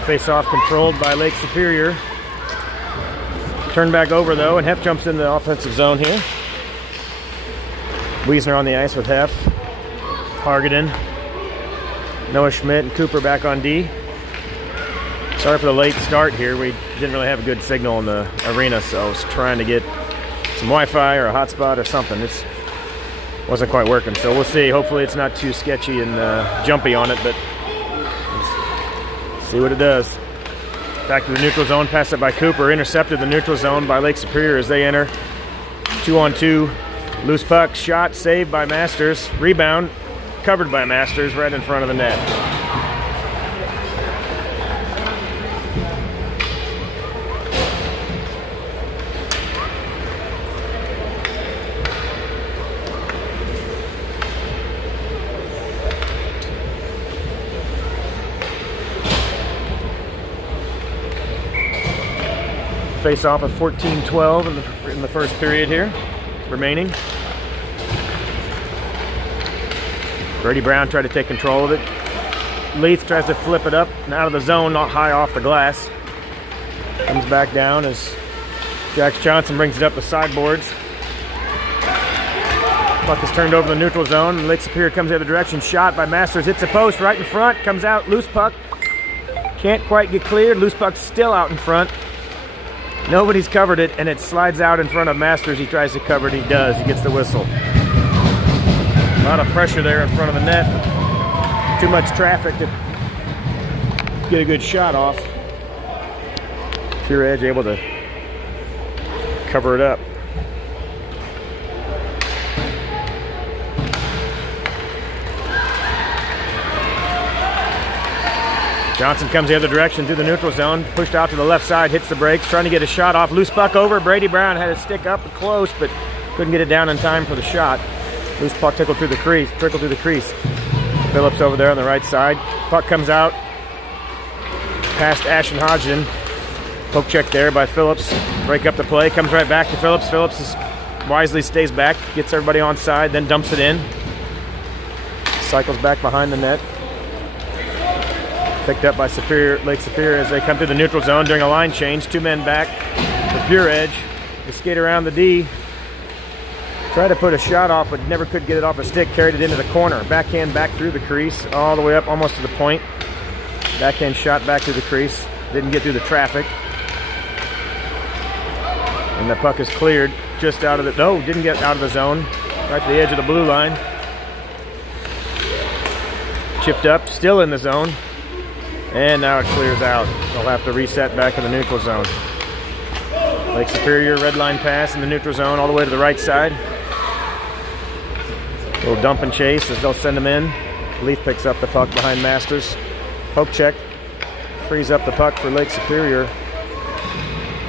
That face-off controlled by Lake Superior. Turned back over though, and Heff jumps in the offensive zone here. Wiesner on the ice with Heff. Hargadon, Noah Schmidt, and Cooper back on D. Sorry for the late start here. We didn't really have a good signal in the arena, so I was trying to get some Wi-Fi or a hotspot or something. This wasn't quite working, so we'll see. Hopefully it's not too sketchy and jumpy on it, but let's see what it does. Back to the neutral zone, passed up by Cooper. Intercepted the neutral zone by Lake Superior as they enter. 2-on-2. Loose puck, shot, saved by Masters. Rebound, covered by Masters right in front of the net. Face off of 14-12 in the first period here, remaining. Brady Brown tried to take control of it. Leith tries to flip it up and out of the zone, not high off the glass. Comes back down as Jax Johnson brings it up the sideboards. Puck is turned over the neutral zone, and Lake Superior comes the other direction. Shot by Masters, hits a post right in front, comes out, loose puck. Can't quite get cleared, loose puck still out in front. Nobody's covered it, and it slides out in front of Masters. He tries to cover it, he does. He gets the whistle. A lot of pressure there in front of the net. Too much traffic to get a good shot off. Pure Edge able to cover it up. Johnson comes the other direction through the neutral zone, pushed out to the left side, hits the brakes, trying to get a shot off. Loose puck over. Brady Brown had a stick up close, but couldn't get it down in time for the shot. Loose puck trickled through the crease. Phillips over there on the right side. Puck comes out past Ashton Hodgson. Poke check there by Phillips. Break up the play. Comes right back to Phillips. Phillips wisely stays back, gets everybody on side, then dumps it in. Cycles back behind the net. Picked up by Lake Superior as they come through the neutral zone during a line change. 2 men back for Pure Edge. They skate around the D. Tried to put a shot off, but never could get it off a stick. Carried it into the corner. Backhand back through the crease, all the way up almost to the point. Backhand shot back through the crease. Didn't get through the traffic. And the puck is cleared just out of the... No, didn't get out of the zone. Right to the edge of the blue line. Chipped up, still in the zone. And now it clears out. They'll have to reset back in the neutral zone. Lake Superior, red line pass in the neutral zone all the way to the right side. Little dump and chase as they'll send them in. Leith picks up the puck behind Masters. Poke check. Frees up the puck for Lake Superior.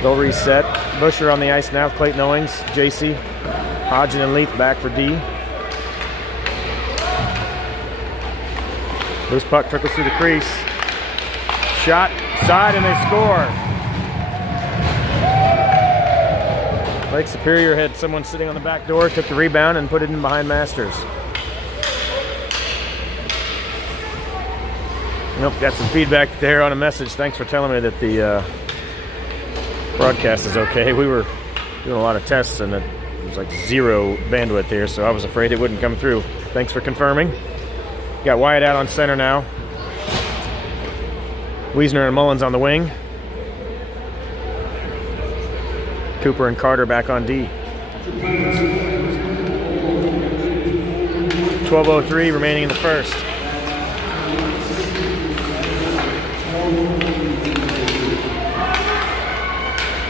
They'll reset. Busher on the ice now, Clayton Owings, JC. Hodgson and Leith back for D. Loose puck trickles through the crease. Shot, side, and they score. Lake Superior had someone sitting on the back door, took the rebound and put it in behind Masters. Nope, got some feedback there on a message. Thanks for telling me that the broadcast is okay. We were doing a lot of tests and it was like 0 bandwidth here, so I was afraid it wouldn't come through. Thanks for confirming. Got Wyatt out on center now. Wiesner and Mullins on the wing. Cooper and Carter back on D. 12:03 remaining in the first.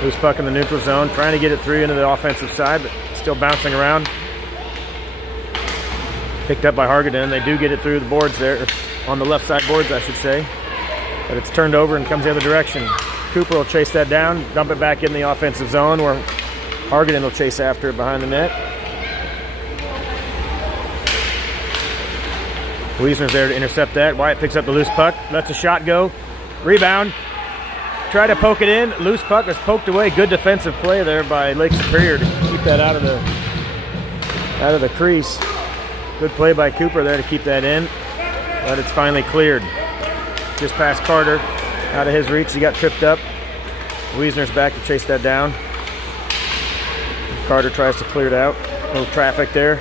Loose puck in the neutral zone, trying to get it through into the offensive side, but still bouncing around. Picked up by Hargadon. They do get it through the boards there, on the left side boards, I should say. But it's turned over and comes the other direction. Cooper will chase that down, dump it back in the offensive zone where Hargadon will chase after it behind the net. Wiesner's there to intercept that. Wyatt picks up the loose puck, lets a shot go. Rebound. Try to poke it in. Loose puck was poked away. Good defensive play there by Lake Superior to keep that out of the crease. Good play by Cooper there to keep that in. But it's finally cleared. Just past Carter. Out of his reach, he got tripped up. Wiesner's back to chase that down. Carter tries to clear it out. A little traffic there.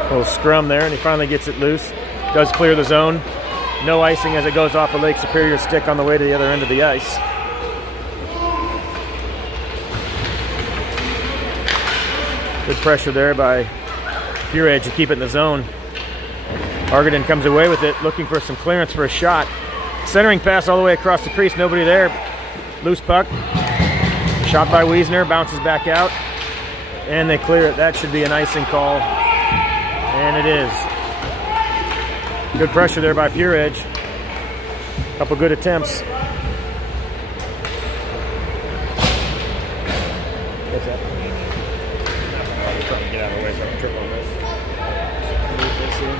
A little scrum there, and he finally gets it loose. Does clear the zone. No icing as it goes off of Lake Superior stick on the way to the other end of the ice. Good pressure there by Pure Edge to keep it in the zone. Argadin comes away with it, looking for some clearance for a shot. Centering pass all the way across the crease, nobody there. Loose puck. Shot by Wiesner, bounces back out. And they clear it. That should be an icing call. And it is. Good pressure there by Pure Edge. Couple good attempts. What's that? I'm trying to get out of the way so I can trip on this. Move this in.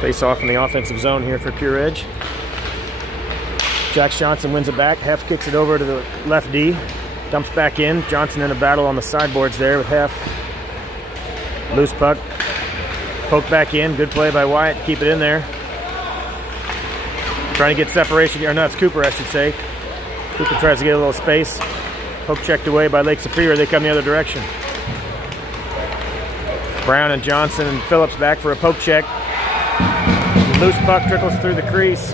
Face off in the offensive zone here for Pure Edge. Jax Johnson wins it back. Heff kicks it over to the left D. Dumps back in. Johnson in a battle on the sideboards there with Heff. Loose puck. Poke back in. Good play by Wyatt to keep it in there. Trying to get separation. Or no, it's Cooper, I should say. Cooper tries to get a little space. Poke checked away by Lake Superior. They come the other direction. Brown and Johnson and Phillips back for a poke check. Loose puck trickles through the crease.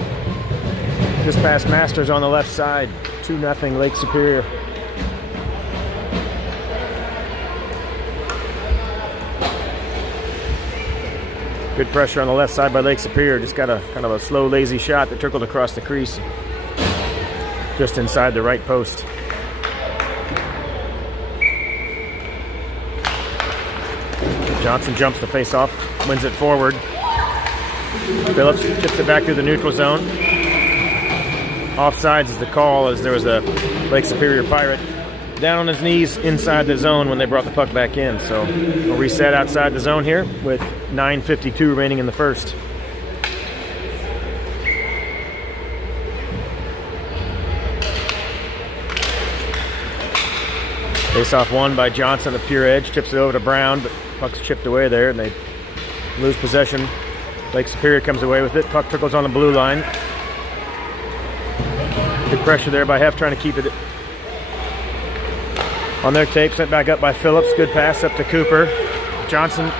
Just past Masters on the left side. 2-0 Lake Superior. Good pressure on the left side by Lake Superior. Just got a kind of a slow, lazy shot that trickled across the crease. Just inside the right post. Johnson jumps the face off, wins it forward. Phillips chips it back through the neutral zone. Offsides is the call, as there was a Lake Superior Pirate down on his knees inside the zone when they brought the puck back in. So we'll reset outside the zone here with 9:52 remaining in the first. Face-off won by Johnson at Pure Edge. Chips it over to Brown, but puck's chipped away there, and they lose possession. Lake Superior comes away with it. Puck trickles on the blue line. Good pressure there by Heff, trying to keep it on their tape. Sent back up by Phillips. Good pass up to Cooper. Johnson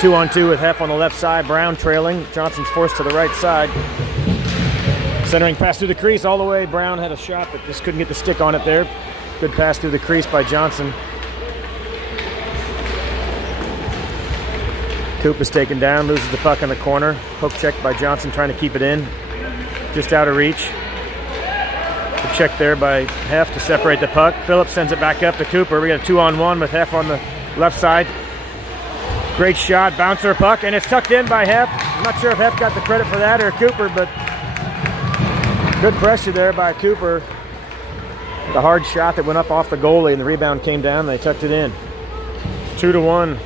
2-on-2 with Heff on the left side. Brown trailing. Johnson's forced to the right side. Centering pass through the crease all the way. Brown had a shot, but just couldn't get the stick on it there. Good pass through the crease by Johnson. Coop is taken down, loses the puck in the corner. Poke check by Johnson, trying to keep it in. Just out of reach. Good check there by Heff to separate the puck. Phillips sends it back up to Cooper. We got a 2-on-1 with Heff on the left side. Great shot, bouncer puck, and it's tucked in by Heff. I'm not sure if Heff got the credit for that or Cooper, but good pressure there by Cooper. The hard shot that went up off the goalie, and the rebound came down, and they tucked it in. 2-1.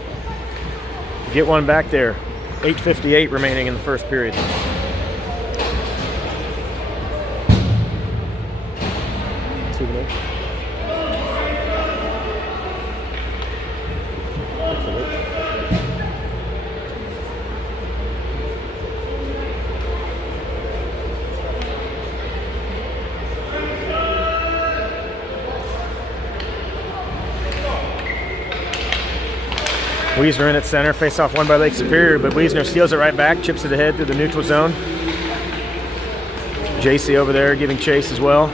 Get one back there. 8:58 remaining in the first period. Wiesner in at center, face-off won by Lake Superior, but Wiesner steals it right back, chips it ahead through the neutral zone. JC over there giving chase as well.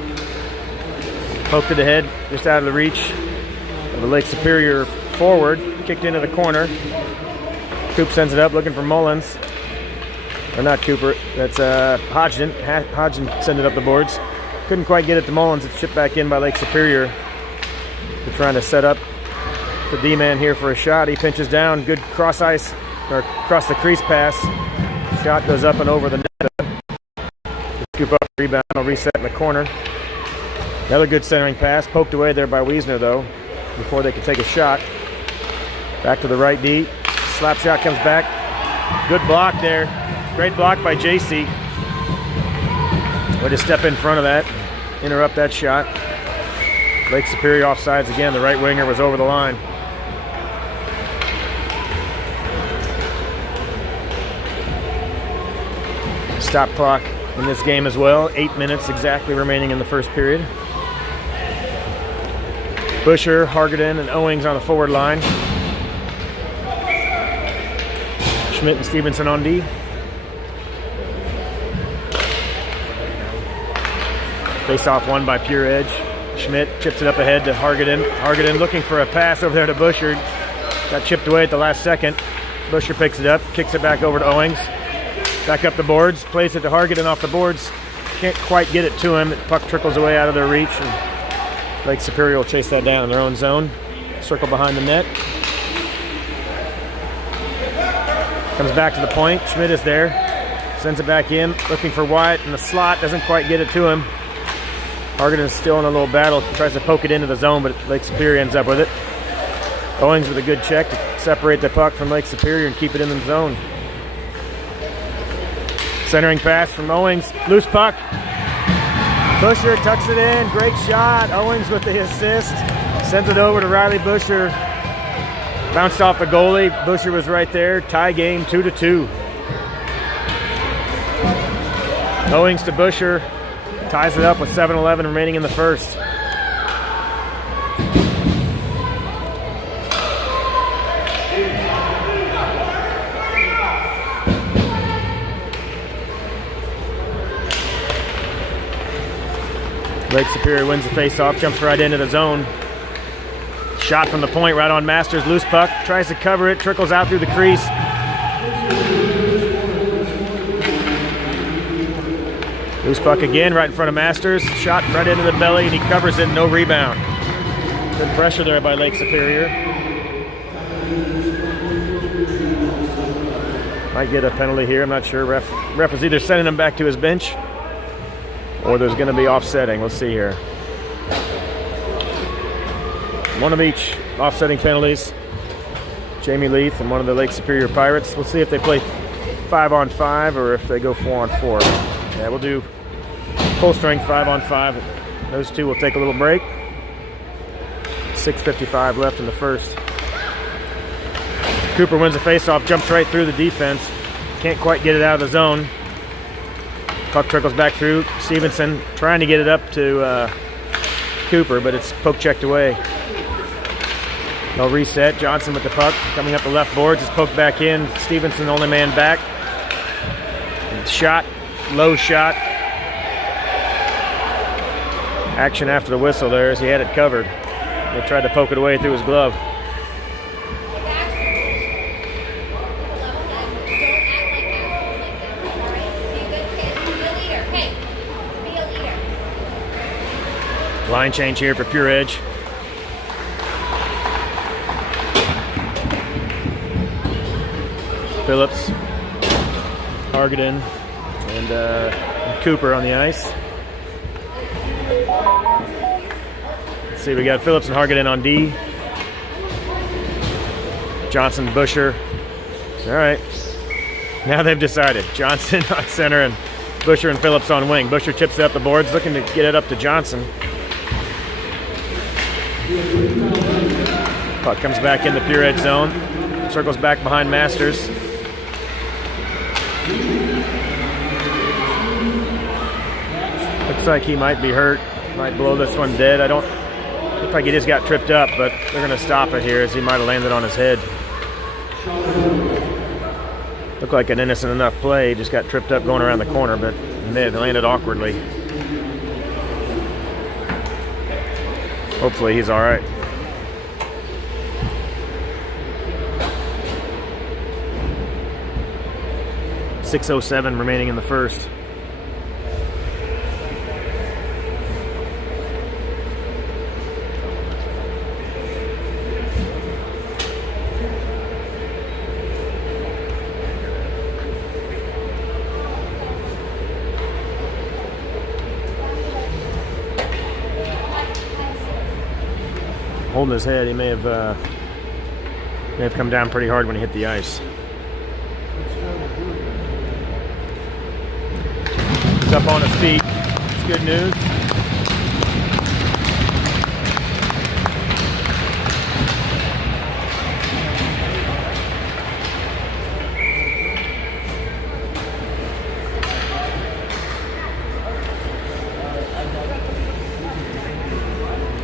Poked it ahead, just out of the reach of the Lake Superior forward, kicked into the corner. Coop sends it up, looking for Mullins. Or not Cooper, that's Hodgson. Hodgson sent it up the boards. Couldn't quite get it to Mullins. It's chipped back in by Lake Superior. They're trying to set up the D-man here for a shot. He pinches down. Good cross ice, or cross the crease pass. Shot goes up and over the net. Scoop up, rebound, will reset in the corner. Another good centering pass. Poked away there by Wiesner, though, before they could take a shot. Back to the right D. Slap shot comes back. Good block there. Great block by JC. Way to step in front of that. interrupt that shot. Lake Superior offsides again. The right winger was over the line. Stop clock in this game as well. 8 minutes exactly remaining in the first period. Busher, Hargadon, and Owings on the forward line. Schmidt and Stevenson on D. Face-off won by Pure Edge. Schmidt chips it up ahead to Hargadon. Hargadon looking for a pass over there to Busher. Got chipped away at the last second. Busher picks it up, kicks it back over to Owings. Back up the boards, plays it to Hargadon off the boards. Can't quite get it to him. The puck trickles away out of their reach. And Lake Superior will chase that down in their own zone. Circle behind the net. Comes back to the point. Schmidt is there. Sends it back in. Looking for Wyatt in the slot. Doesn't quite get it to him. Hargadon is still in a little battle. Tries to poke it into the zone, but Lake Superior ends up with it. Owings with a good check to separate the puck from Lake Superior and keep it in the zone. Centering pass from Owings. Loose puck. Busher tucks it in. Great shot. Owings with the assist. Sends it over to Riley Busher. Bounced off the goalie. Busher was right there. Tie game 2-2. Owings to Busher. Ties it up with 7:11 remaining in the first. Lake Superior wins the face-off, jumps right into the zone. Shot from the point right on Masters. Loose puck. Tries to cover it. Trickles out through the crease. Loose puck again right in front of Masters. Shot right into the belly and he covers it. No rebound. Good pressure there by Lake Superior. Might get a penalty here. I'm not sure. Ref is either sending him back to his bench or there's going to be offsetting. Let's see here. One of each offsetting penalties. Jamie Leith and one of the Lake Superior Pirates. We'll see if they play 5-on-5 or if they go 4-on-4. Yeah, we'll do full strength 5-on-5. Those two will take a little break. 6:55 left in the first. Cooper wins the faceoff, jumps right through the defense. Can't quite get it out of the zone. Puck trickles back through. Stevenson trying to get it up to Cooper, but it's poke checked away. They'll reset. Johnson with the puck. Coming up the left boards. It's poked back in. Stevenson, only man back. Shot. Low shot. Action after the whistle there as he had it covered. They tried to poke it away through his glove. Line change here for Pure Edge. Phillips, Hargadon, and Cooper on the ice. Let's see, we got Phillips and Hargadon on D. Johnson, Busher. All right. Now they've decided. Johnson on center and Busher and Phillips on wing. Busher chips it up the boards, looking to get it up to Johnson. Puck comes back in the Pure Edge zone. Circles back behind Masters. Looks like he might be hurt. Might blow this one dead. Looks like he just got tripped up, but they're going to stop it here as he might have landed on his head. Looked like an innocent enough play. He just got tripped up going around the corner, but they landed awkwardly. Hopefully he's all right. .607 remaining in the first. Holding his head, he may have come down pretty hard when he hit the ice. He's up on his feet. It's good news.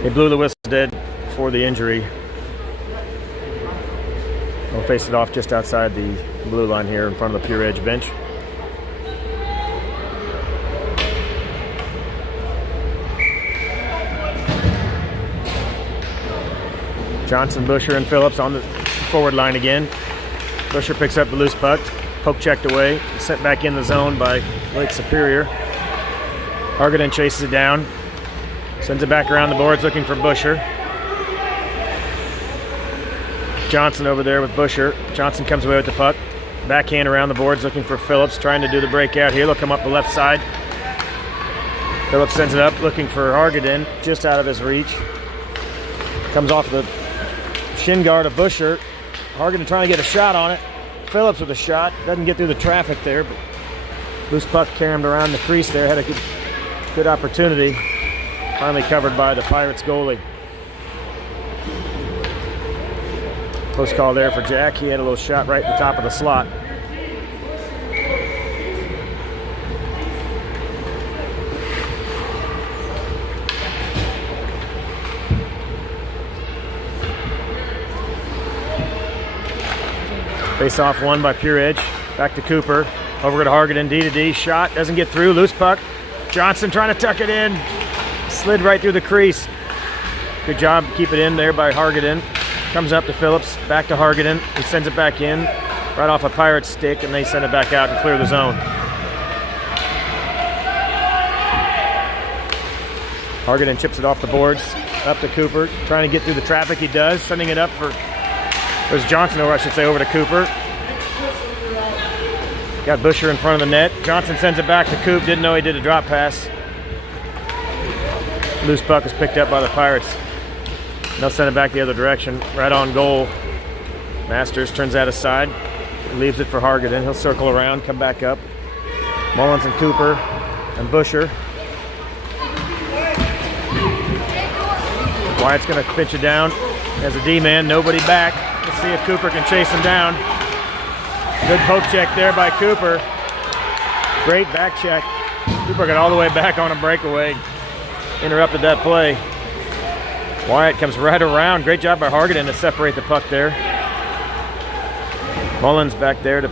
He blew the whistle dead for the injury. We'll face it off just outside the blue line here in front of the Pure Edge bench. Johnson, Busher, and Phillips on the forward line again. Busher picks up the loose puck. Poke checked away. Sent back in the zone by Lake Superior. Hargadon chases it down. Sends it back around the boards looking for Busher. Johnson over there with Busher. Johnson comes away with the puck. Backhand around the boards looking for Phillips. Trying to do the breakout here. They'll come up the left side. Phillips sends it up looking for Hargadon. Just out of his reach. Comes off the shin guard of Busher. Hargadon trying to get a shot on it. Phillips with a shot. Doesn't get through the traffic there, but loose puck carried him around the crease there. Had a good opportunity. Finally covered by the Pirates goalie. Close call there for Jack. He had a little shot right at the top of the slot. Face off won by Pure Edge. Back to Cooper. Over to Hargadon. D to D. Shot. Doesn't get through. Loose puck. Johnson trying to tuck it in. Slid right through the crease. Good job to keep it in there by Hargadon. Comes up to Phillips. Back to Hargadon. He sends it back in. Right off a Pirate's stick, and they send it back out and clear the zone. Hargadon chips it off the boards. Up to Cooper. Trying to get through the traffic. He does. Sending it up for... There's Johnson over, I should say, over to Cooper. Got Busher in front of the net. Johnson sends it back to Coop. Didn't know he did a drop pass. Loose puck is picked up by the Pirates. They'll send it back the other direction. Right on goal. Masters turns that aside. Leaves it for Hargadon. He'll circle around, come back up. Mullins and Cooper and Busher. Wyatt's going to pitch it down. As a D-man, nobody back. Let's see if Cooper can chase him down. Good poke check there by Cooper. Great back check. Cooper got all the way back on a breakaway. Interrupted that play. Wyatt comes right around. Great job by Hargadon to separate the puck there. Mullins back there to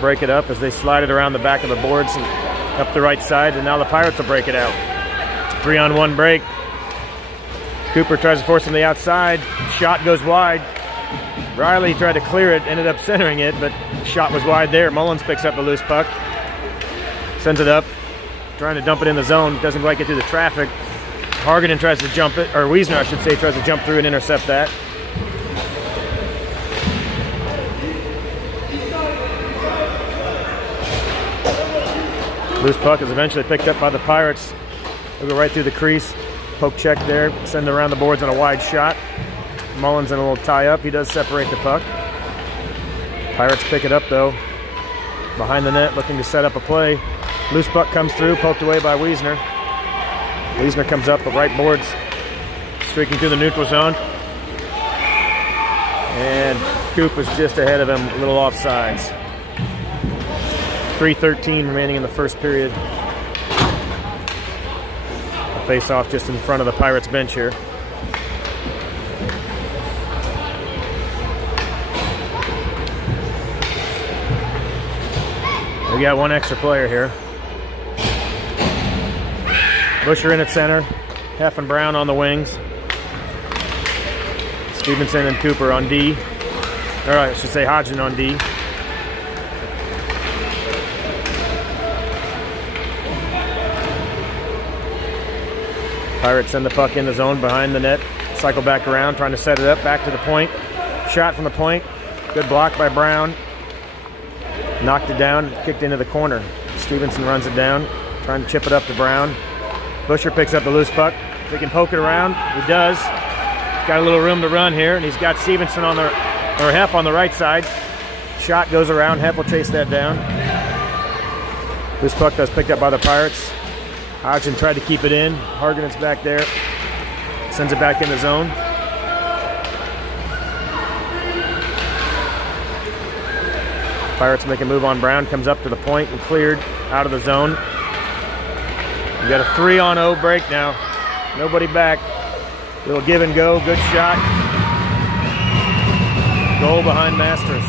break it up as they slide it around the back of the boards and up the right side, and now the Pirates will break it out. 3-on-1 break. Cooper tries to force him to the outside. Shot goes wide. Riley tried to clear it, ended up centering it, but shot was wide there. Mullins picks up the loose puck. Sends it up. Trying to dump it in the zone. Doesn't quite get through the traffic. Hargadon tries to jump it, or Wiesner, I should say, tries to jump through and intercept that. Loose puck is eventually picked up by the Pirates. They'll go right through the crease. Poke check there, send it around the boards on a wide shot. Mullins in a little tie-up. He does separate the puck. Pirates pick it up, though. Behind the net, looking to set up a play. Loose puck comes through, poked away by Wiesner. Wiesner comes up the right boards, streaking through the neutral zone. And Coop was just ahead of him, a little offsides. 3:13 remaining in the first period. A face-off just in front of the Pirates bench here. We got one extra player here. Busher in at center. Heff and Brown on the wings. Stevenson and Cooper on D. Or I should say Hodgson on D. Pirates send the puck in the zone behind the net. Cycle back around, trying to set it up. Back to the point. Shot from the point. Good block by Brown. Knocked it down, kicked into the corner. Stevenson runs it down, trying to chip it up to Brown. Busher picks up the loose puck. If he can poke it around, he does. Got a little room to run here, and he's got Stevenson on the, or Heff on the right side. Shot goes around. Heff will chase that down. Loose puck does picked up by the Pirates. Hodgson tried to keep it in. Hargadon's back there. Sends it back in the zone. Pirates make a move on Brown. Comes up to the point and cleared out of the zone. We got a 3-on-0 break now. Nobody back. Little give and go, good shot. Goal behind Masters.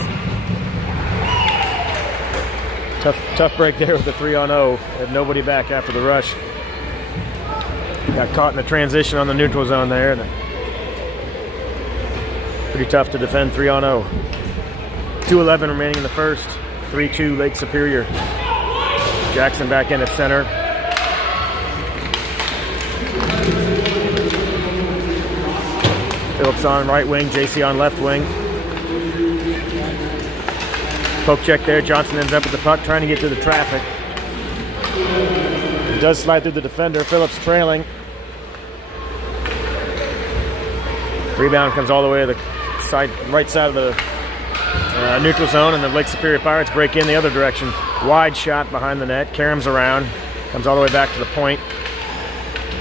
Tough break there with the 3-on-0. Had nobody back after the rush. Got caught in the transition on the neutral zone there. Pretty tough to defend 3-on-0. 2:11 remaining in the first. 3-2 Lake Superior. Jackson back in at center. Phillips on right wing, JC on left wing. Poke check there. Johnson ends up with the puck, trying to get through the traffic. It does slide through the defender. Phillips trailing. Rebound comes all the way to the right side of the neutral zone, and the Lake Superior Pirates break in the other direction. Wide shot behind the net. Karams around. Comes all the way back to the point.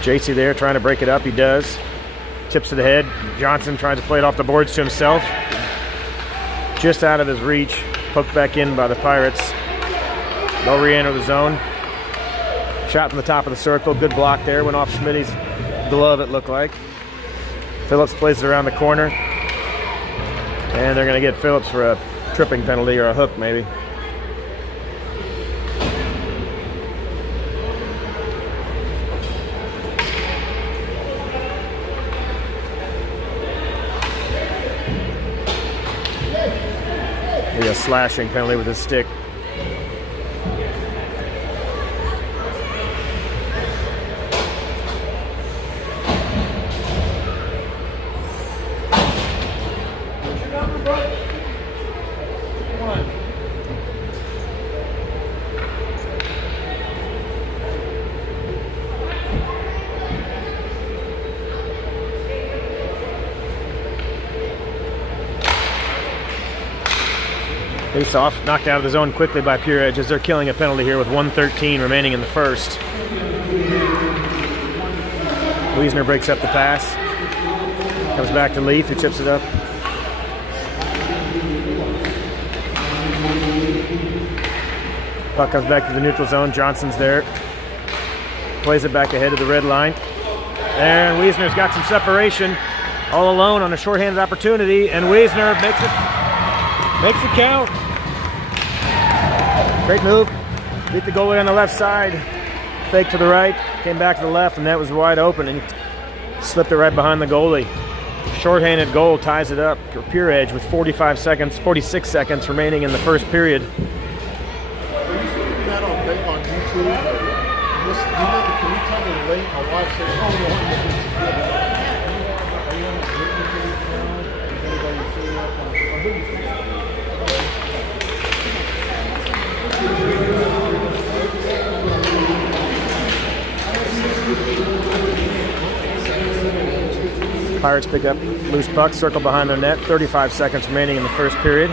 JC there trying to break it up. He does. Tips to the head. Johnson tries to play it off the boards to himself. Just out of his reach. Poked back in by the Pirates. They'll re-enter the zone. Shot from the top of the circle. Good block there. Went off Schmitty's glove, it looked like. Phillips plays it around the corner. And they're going to get Phillips for a tripping penalty, or a hook maybe. Maybe a slashing penalty with his stick. Face off, knocked out of the zone quickly by Pure Edge as they're killing a penalty here with 1:13 remaining in the first. Wiesner breaks up the pass. Comes back to Leith, who chips it up. Puck comes back to the neutral zone. Johnson's there. Plays it back ahead of the red line. And Wiesner's got some separation. All alone on a shorthanded opportunity. And Wiesner makes it count. Great move. Beat the goalie on the left side. Fake to the right. Came back to the left, and that was wide open. And he slipped it right behind the goalie. Shorthanded goal ties it up for Pure Edge with 46 seconds remaining in the first period. Pirates pick up loose puck, circle behind their net. 35 seconds remaining in the first period.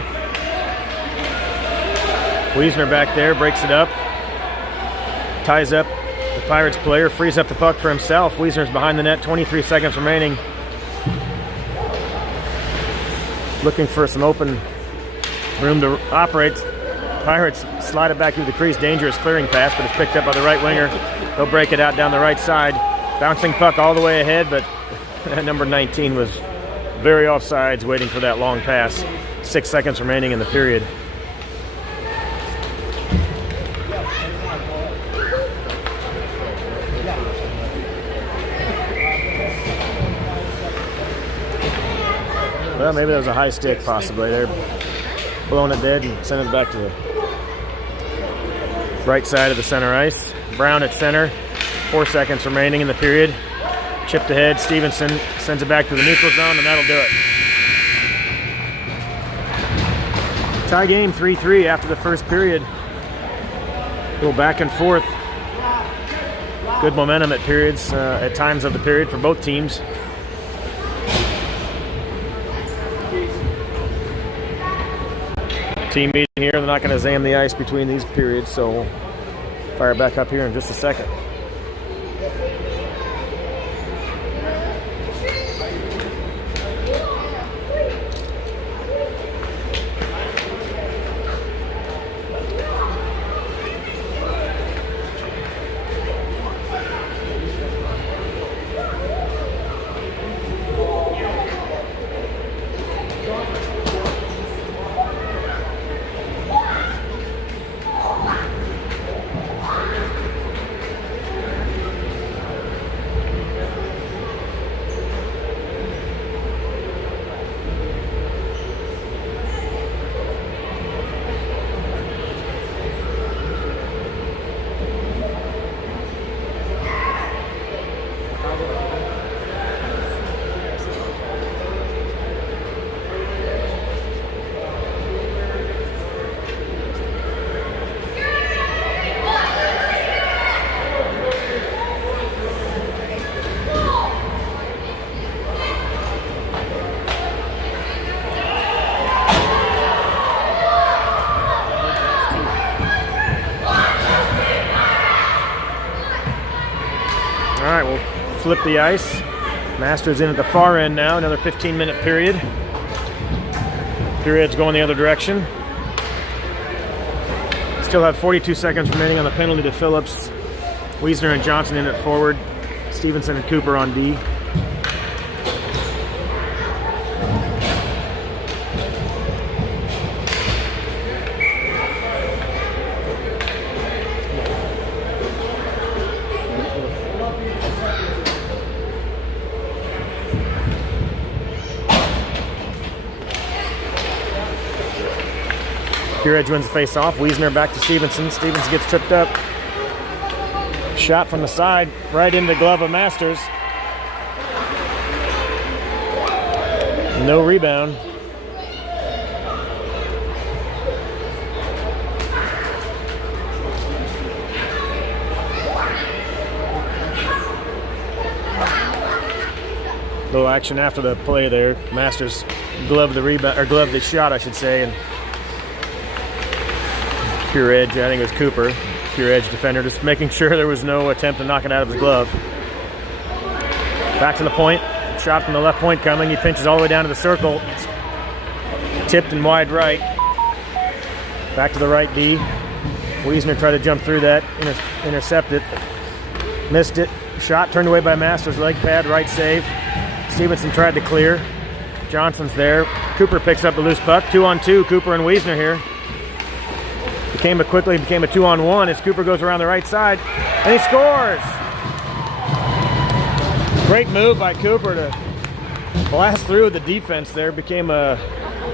Wiesner back there, breaks it up. Ties up the Pirates player, frees up the puck for himself. Wiesner's behind the net, 23 seconds remaining. Looking for some open room to operate. Pirates slide it back through the crease. Dangerous clearing pass, but it's picked up by the right winger. They'll break it out down the right side. Bouncing puck all the way ahead, but number 19 was very offsides, waiting for that long pass. 6 seconds remaining in the period. Well, maybe that was a high stick, possibly. They're blowing it dead and sending it back to the right side of the center ice. Brown at center. 4 seconds remaining in the period. Chipped ahead. Stevenson sends it back to the neutral zone, and that'll do it. Tie game 3-3 after the first period. Go back and forth. Good momentum at periods, at times of the period for both teams. Team meeting here. They're not going to zam the ice between these periods, so we'll fire it back up here in just a second. flip the ice. Masters in at the far end now, another 15-minute period. Pure Edge going the other direction. Still have 42 seconds remaining on the penalty to Phillips. Wiesner and Johnson in at forward. Stevenson and Cooper on D. Pure Edge wins the face-off. Wiesner back to Stevenson. Stevenson gets tripped up. Shot from the side, right into the glove of Masters. No rebound. Little action after the play there. Masters gloved the rebound, or gloved the shot, I should say, and Pure Edge, I think it was Cooper, Pure Edge defender, just making sure there was no attempt to knock it out of his glove. Back to the point. Shot from the left point coming. He pinches all the way down to the circle. It's tipped and wide right. Back to the right D. Wiesner tried to jump through that, intercept it. Missed it. Shot turned away by Masters. Leg pad, right save. Stevenson tried to clear. Johnson's there. Cooper picks up the loose puck. 2-on-2. Cooper and Wiesner here. Quickly became a 2-on-1 as Cooper goes around the right side and he scores. Great move by Cooper to blast through the defense there. Became a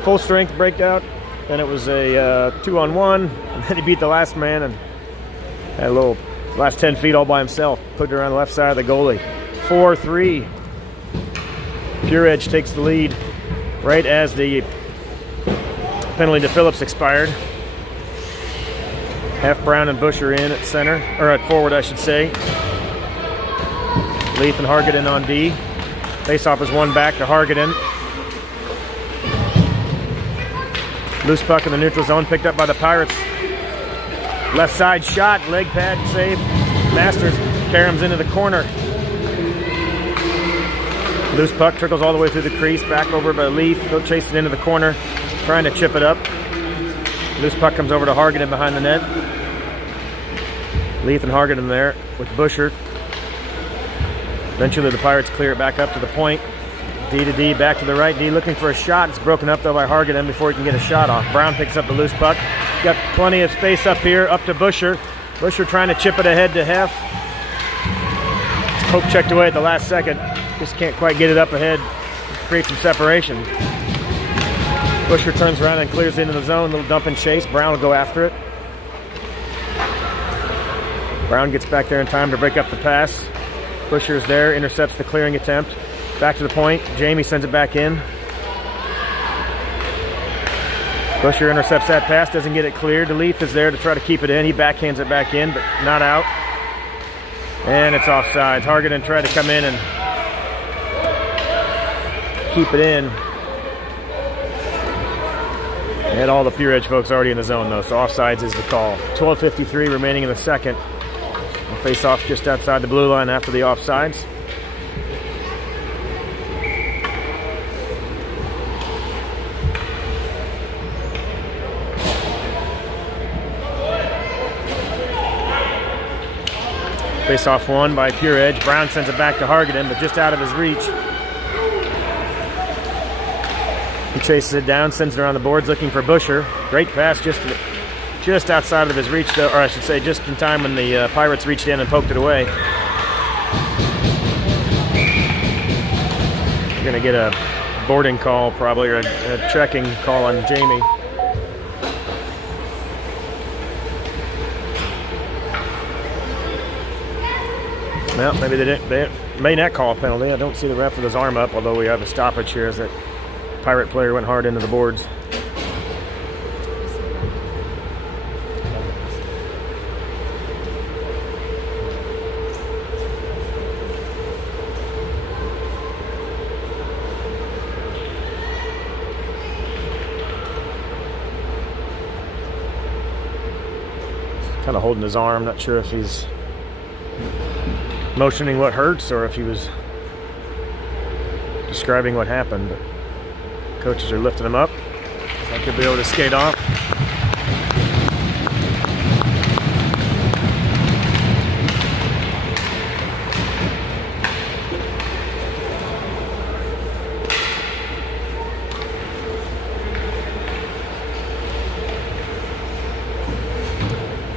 full strength breakout. Then it was a 2-on-1, and then he beat the last man and had a little last 10 feet all by himself. Put it around the left side of the goalie. 4-3. Pure Edge takes the lead right as the penalty to Phillips expired. Half Brown and Busher in at center, or at forward, I should say. Leith and Hargadon on D. Faceoff is one back to Hargadon. Loose puck in the neutral zone, picked up by the Pirates. Left side shot, leg pad save. Masters caroms into the corner. Loose puck trickles all the way through the crease, back over by Leith. He'll chase it into the corner, trying to chip it up. Loose puck comes over to Hargadon behind the net. Leith and Hargadon there with Busher. Eventually the Pirates clear it back up to the point. D to D, back to the right. D looking for a shot. It's broken up though by Hargadon before he can get a shot off. Brown picks up the loose puck. Got plenty of space up here, up to Busher. Busher trying to chip it ahead to Heff. Hope checked away at the last second. Just can't quite get it up ahead. Create some separation. Busher turns around and clears into the zone. Little dump and chase. Brown will go after it. Brown gets back there in time to break up the pass. Busher's there, intercepts the clearing attempt. Back to the point. Jamie sends it back in. Busher intercepts that pass, doesn't get it cleared. Leith is there to try to keep it in. He backhands it back in, but not out. And it's offsides. Hargadon tried to come in and keep it in. And all the Pure Edge folks already in the zone though, so offsides is the call. 12:53 remaining in the second. We'll face off just outside the blue line after the offsides. Face off one by Pure Edge. Brown sends it back to Hargadon, but just out of his reach. He chases it down, sends it around the boards looking for Busher. Great pass just outside of his reach, though, or I should say just in time when the Pirates reached in and poked it away. You're going to get a boarding call probably, or a checking call on Jamie. Well, maybe they may not call a penalty. I don't see the ref with his arm up, although we have a stoppage here as that Pirate player went hard into the boards. Kind of holding his arm, not sure if he's motioning what hurts or if he was describing what happened. But coaches are lifting him up. So I could be able to skate off.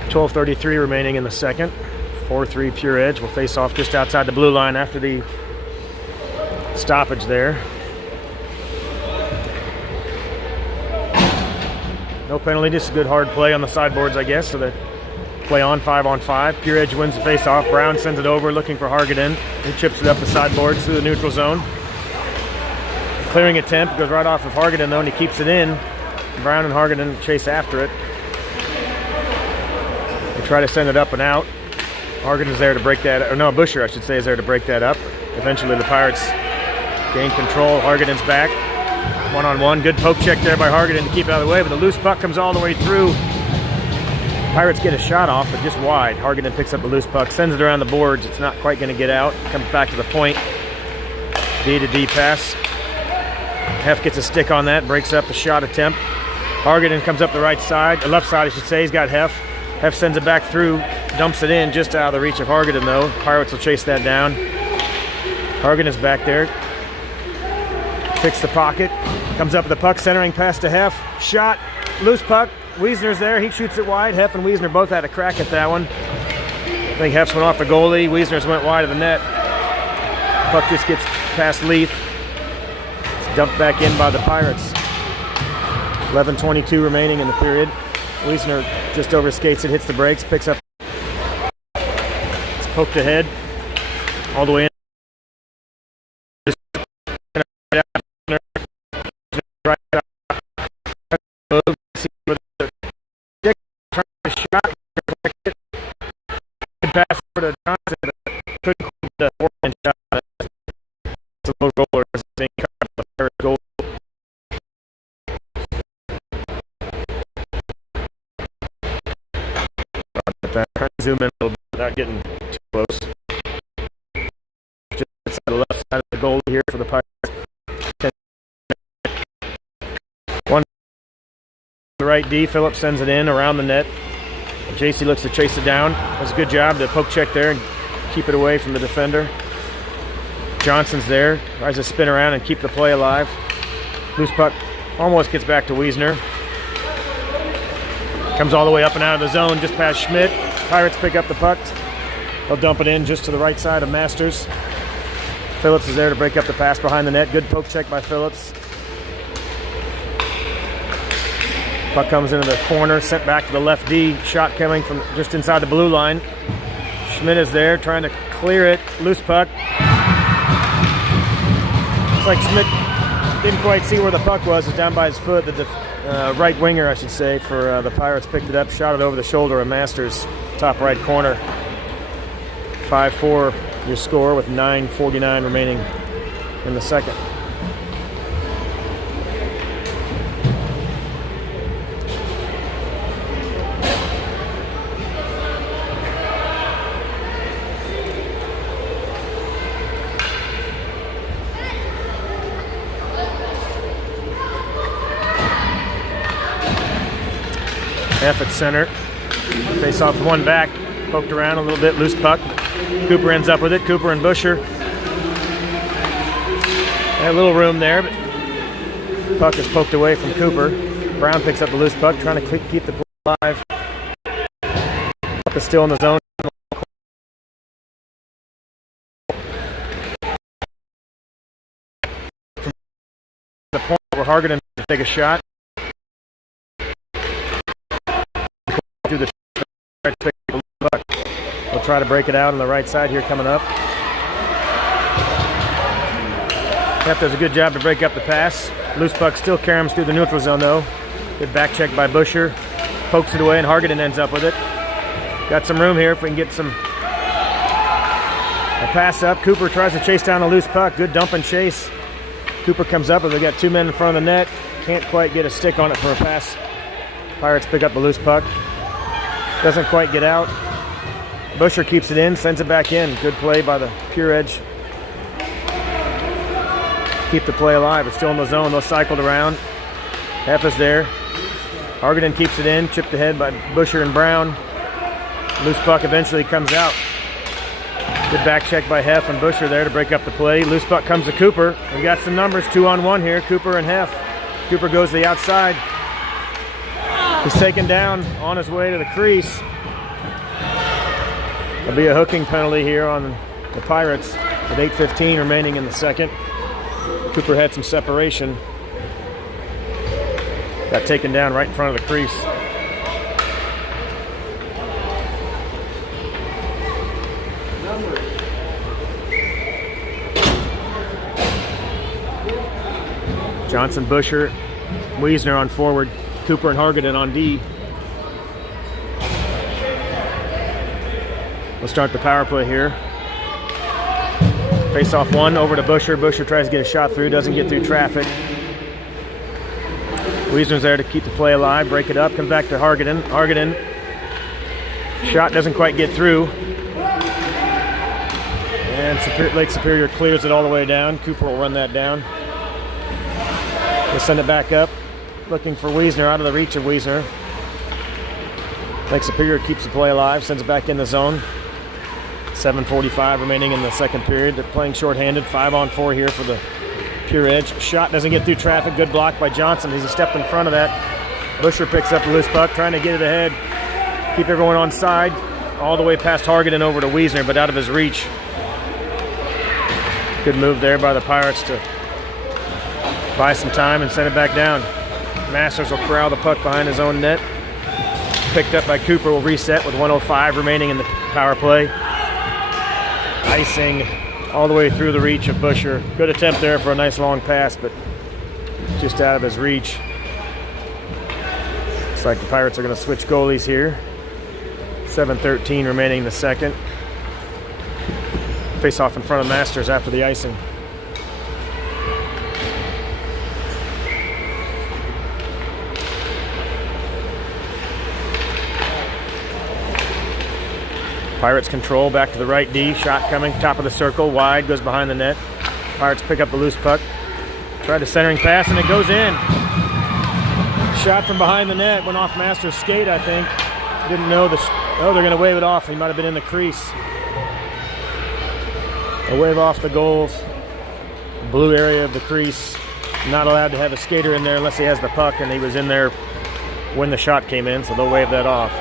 .12:33 remaining in the second. 4-3 Pure Edge will face off just outside the blue line after the stoppage there. No penalty, just a good hard play on the sideboards, I guess, so that play on 5-on-5. Pure Edge wins the face-off. Brown sends it over, looking for Hargadon. He chips it up the sideboards through the neutral zone. Clearing attempt, goes right off of Hargadon though, and he keeps it in. Brown and Hargadon chase after it. They try to send it up and out. Hargadon's there to break that, or no, Busher, I should say, is there to break that up. Eventually the Pirates gain control. Hargadon's back. One-on-one. Good poke check there by Hargadon to keep it out of the way, but the loose puck comes all the way through. Pirates get a shot off, but just wide. Hargadon picks up the loose puck, sends it around the boards. It's not quite going to get out. Comes back to the point. D to D pass. Heff gets a stick on that, breaks up the shot attempt. Hargadon comes up the right side, the left side I should say. He's got Heff. Heff sends it back through, dumps it in just out of the reach of Hargadon though. Pirates will chase that down. Hargadon's back there. Picks the pocket. Comes up with the puck, centering pass to Heff. Shot, loose puck. Wiesner's there, he shoots it wide. Heff and Wiesner both had a crack at that one. I think Heff's went off the goalie. Wiesner's went wide of the net. Puck just gets past Leith. It's dumped back in by the Pirates. 11:22 remaining in the period. Wiesner just over skates it, hits the brakes, picks up. It's poked ahead, all the way in. Pass over to Johnson, couldn't keep the forehand shot. It's a low roller. Goal. Trying to zoom in a little bit without getting too close. Just inside the left side of the goal here for the Pirates. One the right D. Phillips sends it in around the net. JC looks to chase it down. Does a good job to poke check there and keep it away from the defender. Johnson's there. Tries to spin around and keep the play alive. Loose puck almost gets back to Wiesner. Comes all the way up and out of the zone, just past Schmidt. Pirates pick up the puck. They'll dump it in just to the right side of Masters. Phillips is there to break up the pass behind the net. Good poke check by Phillips. Puck comes into the corner, sent back to the left D. Shot coming from just inside the blue line. Schmidt is there trying to clear it. Loose puck. Looks like Schmidt didn't quite see where the puck was. It's down by his foot. The right winger, I should say, for the Pirates picked it up, shot it over the shoulder of Masters, top right corner. 5-4 your score with 9:49 remaining in the second. F at center. Face off one back. Poked around a little bit. Loose puck. Cooper ends up with it. Cooper and Busher. Had a little room there, but puck is poked away from Cooper. Brown picks up the loose puck, trying to keep the play alive. Puck is still in the zone. From the point where Hargadon to take a shot. Through the puck. We'll try to break it out on the right side here coming up. Heff does a good job to break up the pass. Loose puck still caroms through the neutral zone though. Good back check by Busher. Pokes it away and Hargadon ends up with it. Got some room here if we can get some a pass up. Cooper tries to chase down a loose puck. Good dump and chase. Cooper comes up, but they got two men in front of the net. Can't quite get a stick on it for a pass. Pirates pick up the loose puck. Doesn't quite get out. Busher keeps it in, sends it back in. Good play by the Pure Edge. Keep the play alive. It's still in the zone. They'll cycle around. Heff is there. Hargadon keeps it in, chipped ahead by Busher and Brown. Loose puck eventually comes out. Good back check by Heff and Busher there to break up the play. Loose puck comes to Cooper. We got some numbers, 2-on-1 here, Cooper and Heff. Cooper goes to the outside. He's taken down on his way to the crease. There'll be a hooking penalty here on the Pirates with 8:15 remaining in the second. Cooper had some separation. Got taken down right in front of the crease. Johnson, Busher, Wiesner on forward. Cooper and Hargadon on D. We'll start the power play here. Face off one over to Busher. Busher tries to get a shot through, doesn't get through traffic. Wiesner's there to keep the play alive, break it up, comes back to Hargadon. Hargadon, shot doesn't quite get through. And Lake Superior clears it all the way down. Cooper will run that down. We'll send it back up, looking for Wiesner, out of the reach of Wiesner. Lake Superior keeps the play alive, sends it back in the zone. 7:45 remaining in the second period. They're playing shorthanded, 5-on-4 here for the Pure Edge. Shot doesn't get through traffic. Good block by Johnson. He's a step in front of that. Busher picks up the loose puck, trying to get it ahead. Keep everyone on side. All the way past Hargadon over to Wiesner, but out of his reach. Good move there by the Pirates to buy some time and send it back down. Masters will corral the puck behind his own net. Picked up by Cooper, will reset with 1:05 remaining in the power play. Icing all the way through the reach of Busher. Good attempt there for a nice long pass, but just out of his reach. Looks like the Pirates are going to switch goalies here. 7:13 remaining in the second. Face off in front of Masters after the icing. Pirates control, back to the right D. Shot coming, top of the circle, wide, goes behind the net. Pirates pick up the loose puck. Tried a centering pass, and it goes in. Shot from behind the net, went off Masters' skate, I think. Didn't know they're going to wave it off. He might have been in the crease. A wave off the goals. Blue area of the crease. Not allowed to have a skater in there unless he has the puck, and he was in there when the shot came in, so they'll wave that off.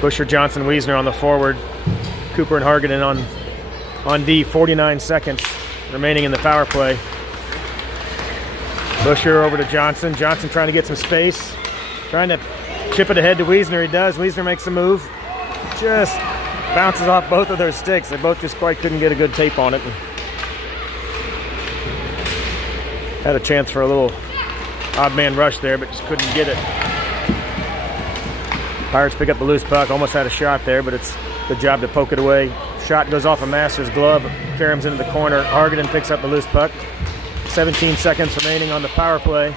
Busher, Johnson, Wiesner on the forward. Cooper and Hargadon on D. 49 seconds remaining in the power play. Busher over to Johnson. Johnson trying to get some space. Trying to chip it ahead to Wiesner. He does. Wiesner makes a move. Just bounces off both of their sticks. They both just quite couldn't get a good tape on it. Had a chance for a little odd man rush there, but just couldn't get it. Pirates pick up the loose puck. Almost had a shot there, but it's a good job to poke it away. Shot goes off a Masters' glove. Carries into the corner. Hargadon picks up the loose puck. 17 seconds remaining on the power play.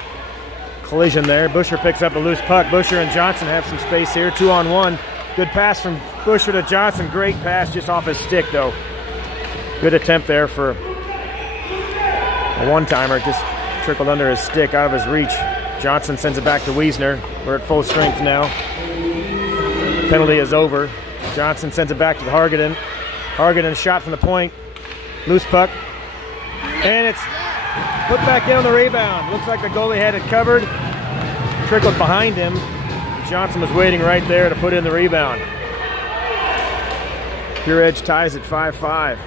Collision there. Busher picks up the loose puck. Busher and Johnson have some space here. 2-on-1. Good pass from Busher to Johnson. Great pass just off his stick, though. Good attempt there for a one-timer. Just trickled under his stick, out of his reach. Johnson sends it back to Wiesner. We're at full strength now. Penalty is over. Johnson sends it back to the Hargadon. Hargadon shot from the point. Loose puck. And it's put back in on the rebound. Looks like the goalie had it covered. Trickled behind him. Johnson was waiting right there to put in the rebound. Pure Edge ties at 5-5.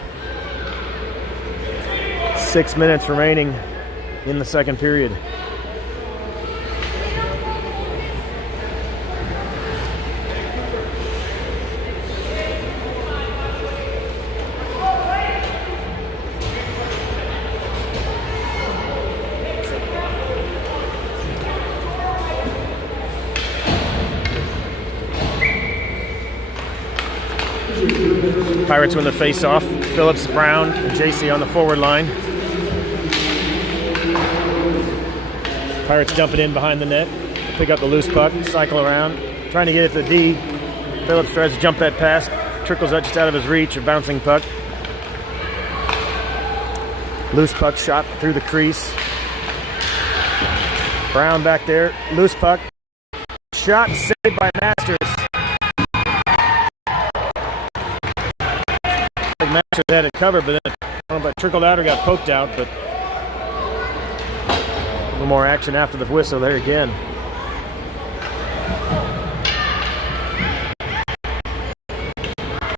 6 minutes remaining in the second period. Pirates win the face-off. Phillips, Brown, and JC on the forward line. Pirates dump it in behind the net, pick up the loose puck, cycle around, trying to get it to D. Phillips tries to jump that pass, trickles out just out of his reach, a bouncing puck. Loose puck shot through the crease. Brown back there, loose puck. Shot saved by Masters. Masters had it covered, but then I don't know if it trickled out or got poked out, but a little more action after the whistle there again.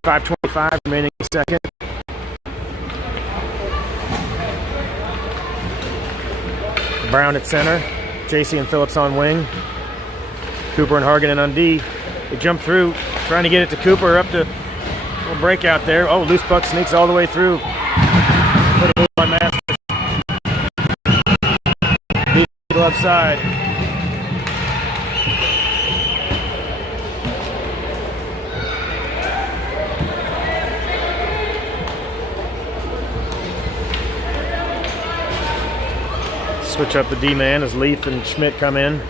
.525 remaining in the second. Brown at center. JC and Phillips on wing. Cooper and Hargan on D. They jump through, trying to get it to Cooper, up to a little breakout there. Oh, loose puck sneaks all the way through. Put a move on Masters. Deep to the left side. Switch up the D-man as Leith and Schmidt come in.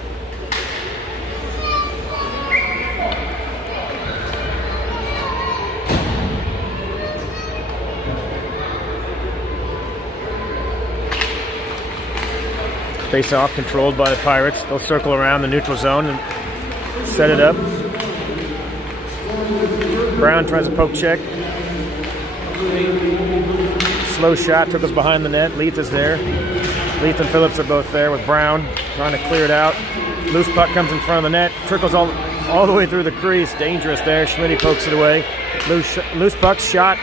Face off controlled by the Pirates. They'll circle around the neutral zone and set it up. Brown tries a poke check. Slow shot, took us behind the net. Leith is there. Leith and Phillips are both there with Brown trying to clear it out. Loose puck comes in front of the net, trickles all the way through the crease. Dangerous there. Schmidt pokes it away. Loose puck shot.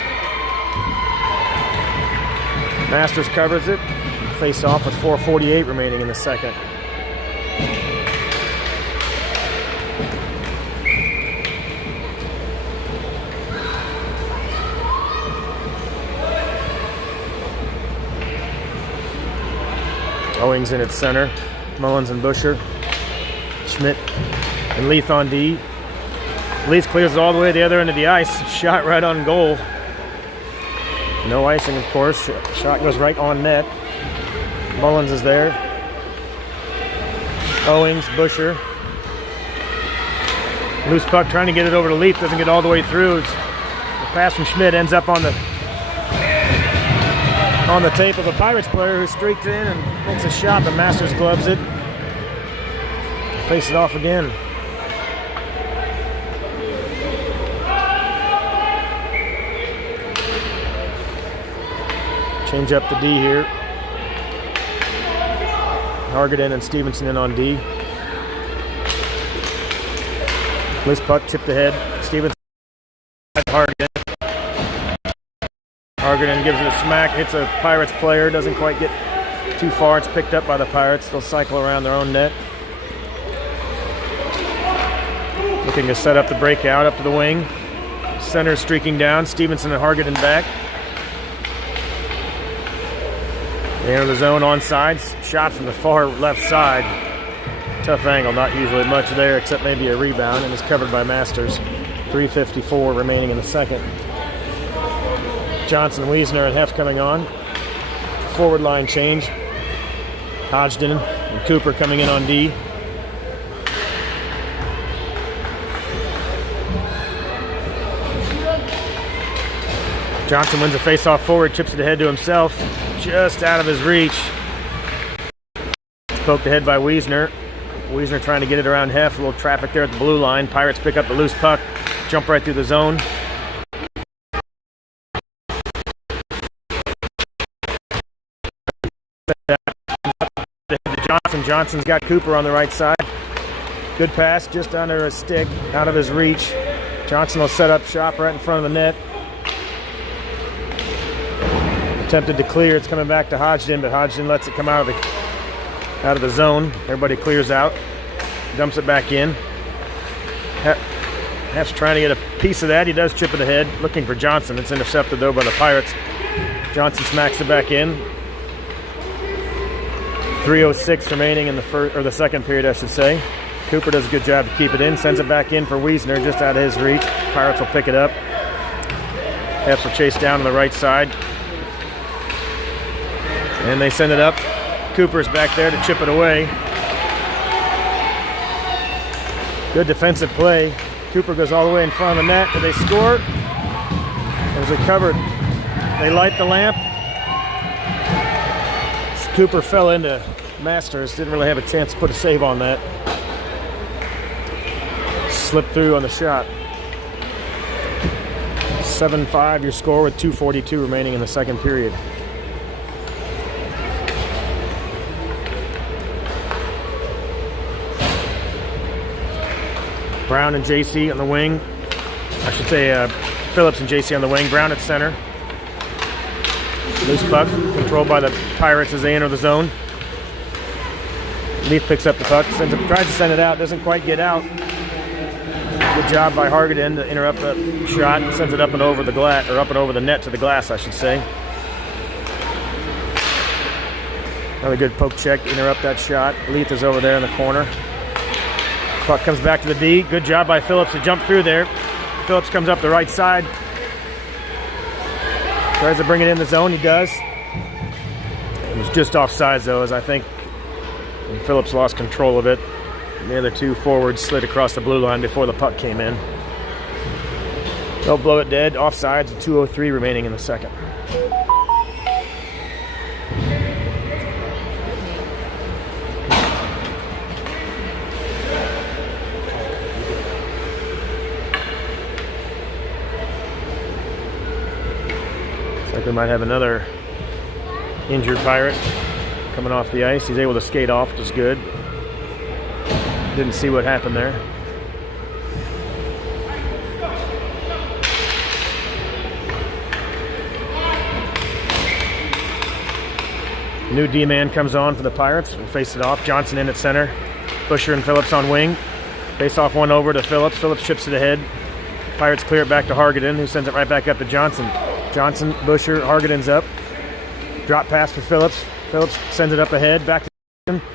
Masters covers it. Face off with 4:48 remaining in the second. Owings in at center. Mullins and Busher. Schmidt and Leith on D. Leith clears it all the way to the other end of the ice. Shot right on goal. No icing, of course. Shot goes right on net. Mullins is there. Owings, Busher. Loose puck trying to get it over to Leith. Doesn't get all the way through. The pass from Schmidt ends up on the tape of a Pirates player who streaked in and makes a shot, but Masters gloves it. Face it off again. Change up the D here. Hargaden and Stevenson in on D. Loose puck chipped ahead. Stevenson. Hargaden. Hargaden gives it a smack. Hits a Pirates player. Doesn't quite get too far. It's picked up by the Pirates. They'll cycle around their own net. Looking to set up the breakout up to the wing. Center streaking down. Stevenson and Hargaden back. They enter the zone on sides. Shot from the far left side. Tough angle, not usually much there except maybe a rebound, and is covered by Masters. 3:54 remaining in the second. Johnson, Wiesner, and Heft coming on. Forward line change. Hodgson and Cooper coming in on D. Johnson wins a face-off forward, chips it ahead to himself. Just out of his reach. Poked ahead by Wiesner. Wiesner trying to get it around Heft. A little traffic there at the blue line. Pirates pick up the loose puck. Jump right through the zone. Johnson's got Cooper on the right side. Good pass just under his stick, out of his reach. Johnson will set up shop right in front of the net. Attempted to clear, it's coming back to Hodgson, but Hodgson lets it come out of the zone. Everybody clears out, dumps it back in. Heft's trying to get a piece of that. He does chip it ahead, looking for Johnson. It's intercepted though by the Pirates. Johnson smacks it back in. 3:06 remaining in the second period, I should say. Cooper does a good job to keep it in, sends it back in for Wiesner, just out of his reach. Pirates will pick it up. Heft will chase down to the right side. And they send it up. Cooper's back there to chip it away. Good defensive play. Cooper goes all the way in front of the net. Do they score? It was recovered. They light the lamp. Cooper fell into Masters. Didn't really have a chance to put a save on that. Slipped through on the shot. 7-5 your score with 2:42 remaining in the second period. Brown and JC on the wing. I should say Phillips and JC on the wing. Brown at center. Loose puck controlled by the Pirates as they enter the zone. Leaf picks up the puck, tries to send it out, doesn't quite get out. Good job by Hargadon to interrupt the shot, sends it up and over the glass, or up and over the net to the glass, I should say. Another good poke check to interrupt that shot. Leaf is over there in the corner. Puck comes back to the D. Good job by Phillips to jump through there. Phillips comes up the right side. Tries to bring it in the zone. He does. It was just offsides, though, as I think Phillips lost control of it. The other two forwards slid across the blue line before the puck came in. They'll blow it dead. Offsides, 2:03 remaining in the second. Looks like we might have another injured Pirate coming off the ice. He's able to skate off, which is good. Didn't see what happened there. New D-man comes on for the Pirates. We'll face it off. Johnson in at center. Busher and Phillips on wing. Face off one over to Phillips. Phillips chips it ahead. Pirates clear it back to Hargadon, who sends it right back up to Johnson. Johnson, Busher, Hargadon's up. Drop pass for Phillips. Phillips sends it up ahead. Back to Johnson.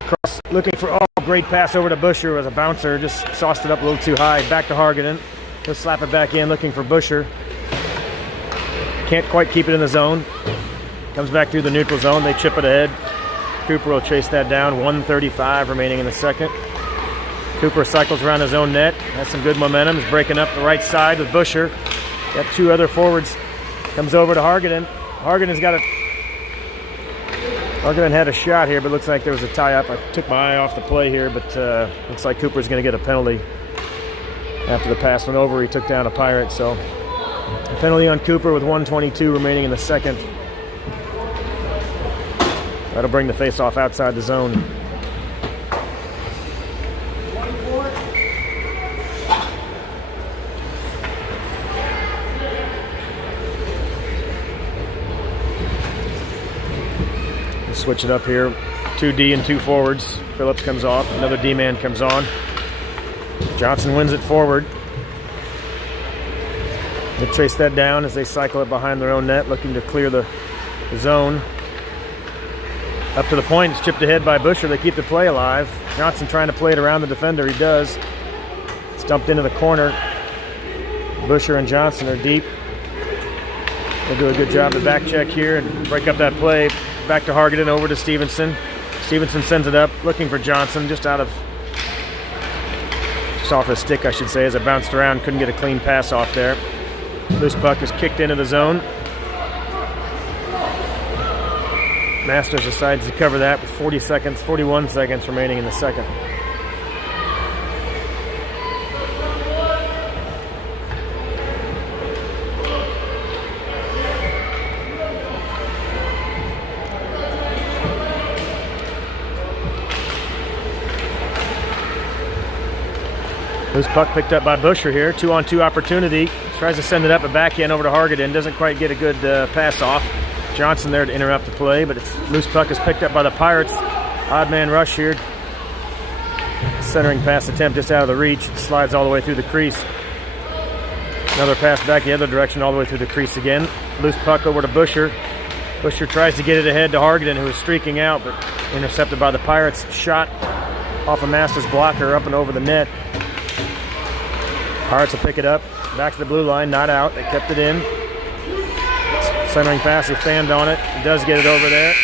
Cross, looking for, great pass over to Busher as a bouncer. Just sauced it up a little too high. Back to Hargadon. He'll slap it back in, looking for Busher. Can't quite keep it in the zone. Comes back through the neutral zone. They chip it ahead. Cooper will chase that down. 1:35 remaining in the second. Cooper cycles around his own net. Has some good momentum. Is breaking up the right side with Busher. Got two other forwards. Comes over to Hargadon. Hargadon had a shot here, but looks like there was a tie-up. I took my eye off the play here, but looks like Cooper's going to get a penalty. After the pass went over, he took down a Pirate. So a penalty on Cooper with 1:22 remaining in the second. That'll bring the face-off outside the zone. Switch it up here. 2D and two forwards. Phillips comes off. Another D-man comes on. Johnson wins it forward. They chase that down as they cycle it behind their own net, looking to clear the zone. Up to the point. It's chipped ahead by Busher. They keep the play alive. Johnson trying to play it around the defender. He does. It's dumped into the corner. Busher and Johnson are deep. They'll do a good job of back check here and break up that play. Back to Hargadon, over to Stevenson. Stevenson sends it up, looking for Johnson, just off his stick, I should say, as it bounced around. Couldn't get a clean pass off there. Loose puck is kicked into the zone. Masters decides to cover that with 41 seconds remaining in the second. Loose puck picked up by Busher here. 2-on-2 opportunity. Tries to send it up a backhand over to Hargadon. Doesn't quite get a good pass off. Johnson there to interrupt the play, but loose puck is picked up by the Pirates. Odd man rush here. Centering pass attempt just out of the reach. Slides all the way through the crease. Another pass back the other direction all the way through the crease again. Loose puck over to Busher. Busher tries to get it ahead to Hargadon, who is streaking out, but intercepted by the Pirates. Shot off a Masters blocker up and over the net. Pirates will pick it up. Back to the blue line, not out. They kept it in. Centering pass, he fanned on it. He does get it over there.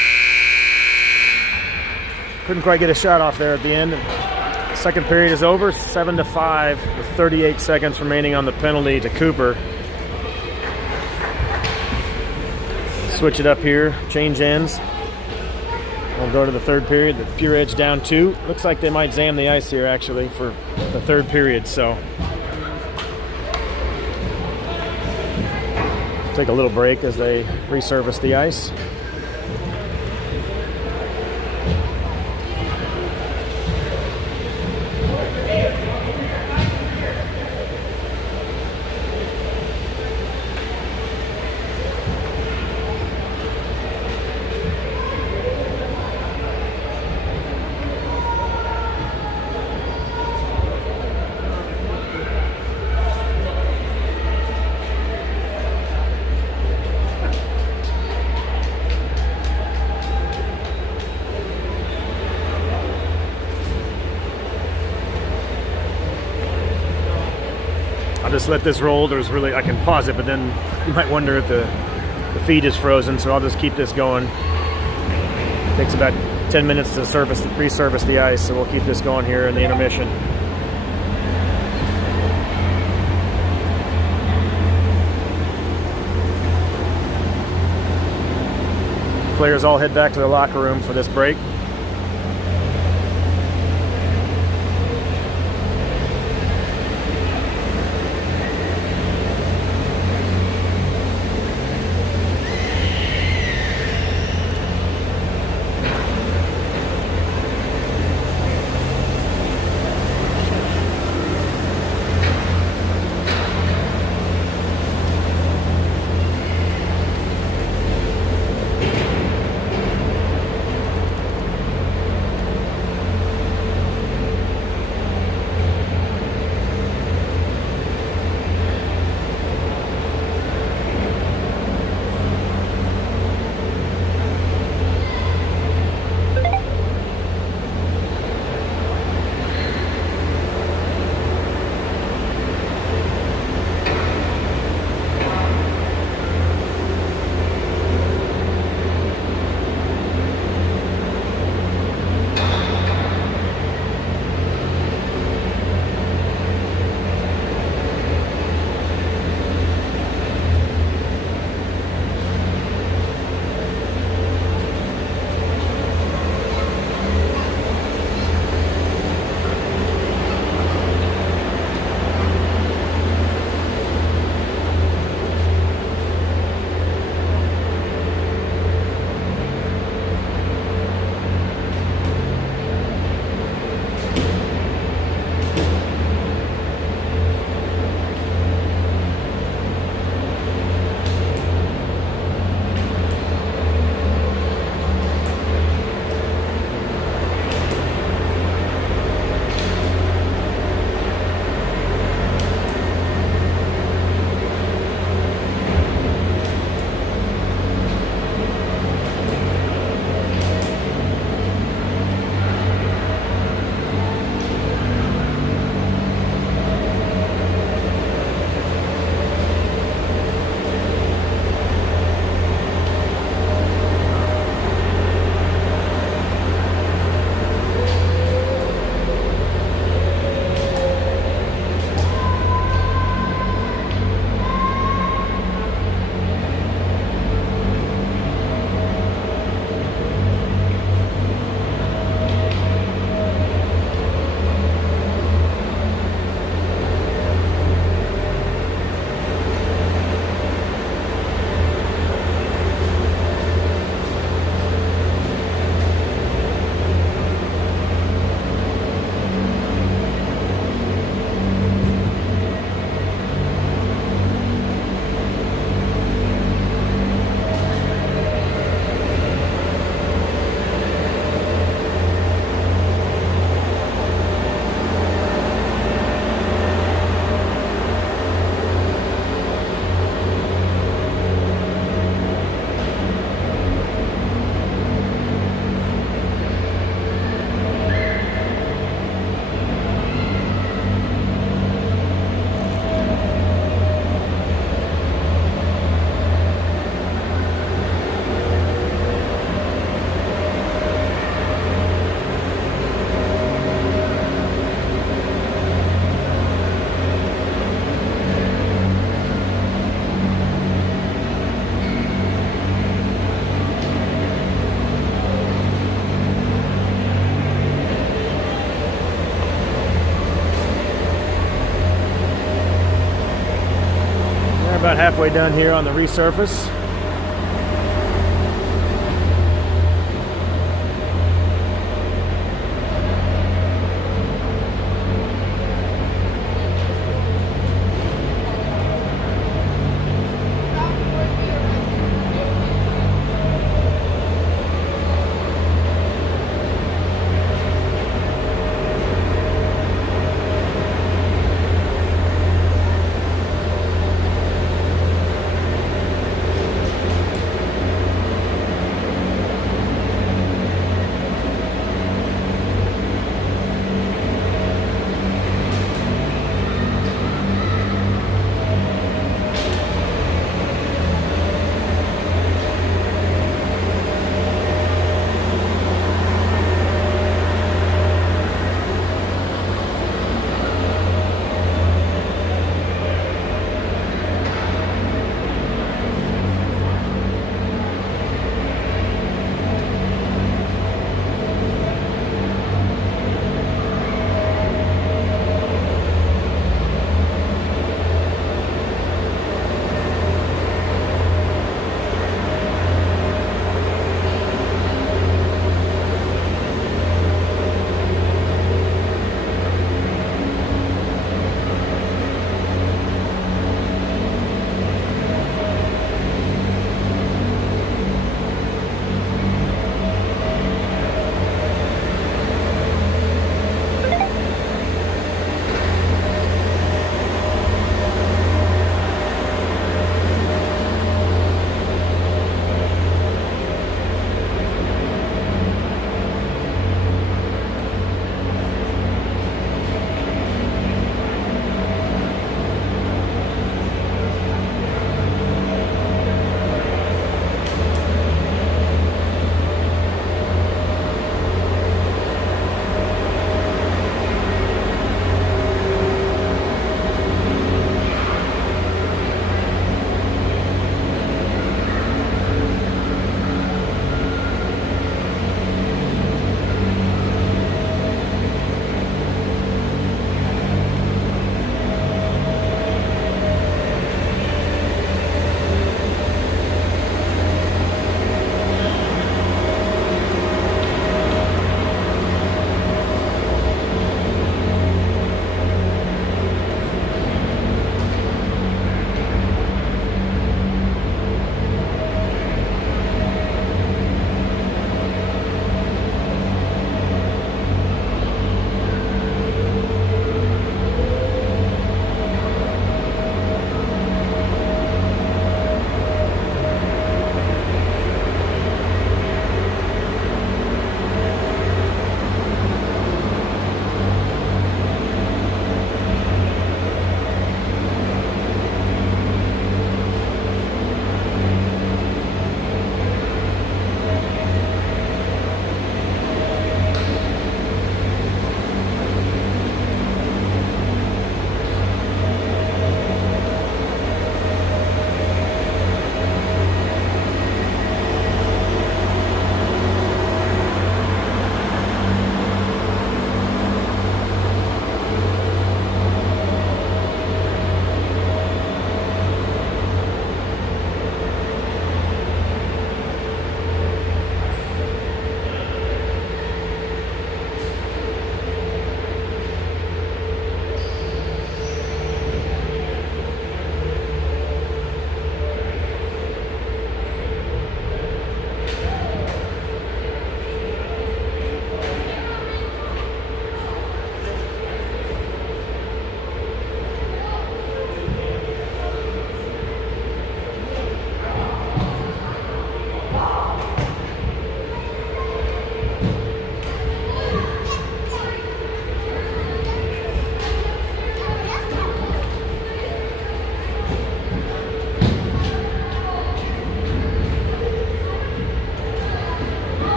Couldn't quite get a shot off there at the end. Second period is over, 7-5, with 38 seconds remaining on the penalty to Cooper. Switch it up here, change ends. We'll go to the third period. The Pure Edge down 2. Looks like they might jam the ice here actually for the third period, so take a little break as they resurface the ice. I'll just let this roll. I can pause it, but then you might wonder if the feed is frozen, so I'll just keep this going. It takes about 10 minutes to resurface the ice, so we'll keep this going here in the intermission. Players all head back to their locker room for this break. About halfway done here on the resurface.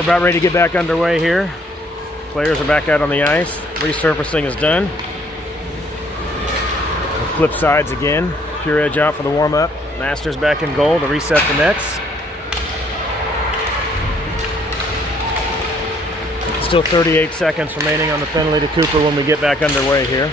we're about ready to get back underway here. Players are back out on the ice. Resurfacing is done. Flip sides again. Pure Edge out for the warm-up. Masters back in goal to reset the nets. Still 38 seconds remaining on the penalty to Cooper when we get back underway here.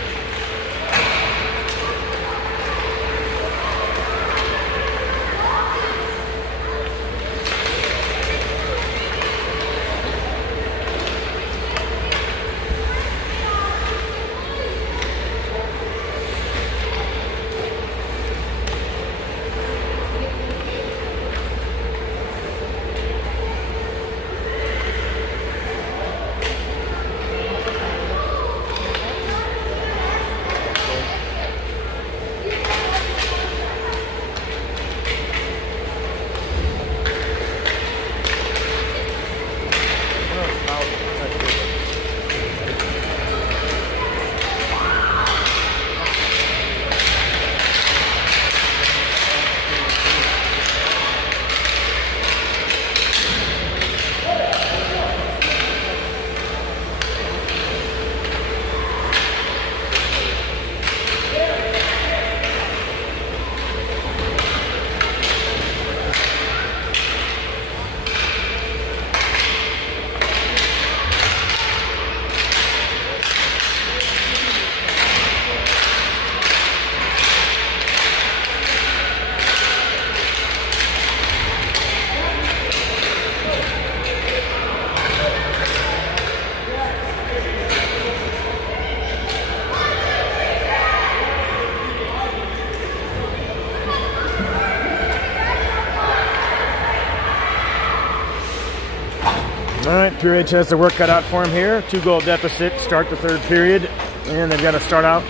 All right, Pure Edge has the work cut out for him here. 2-goal deficit, start the third period. And they've got to start out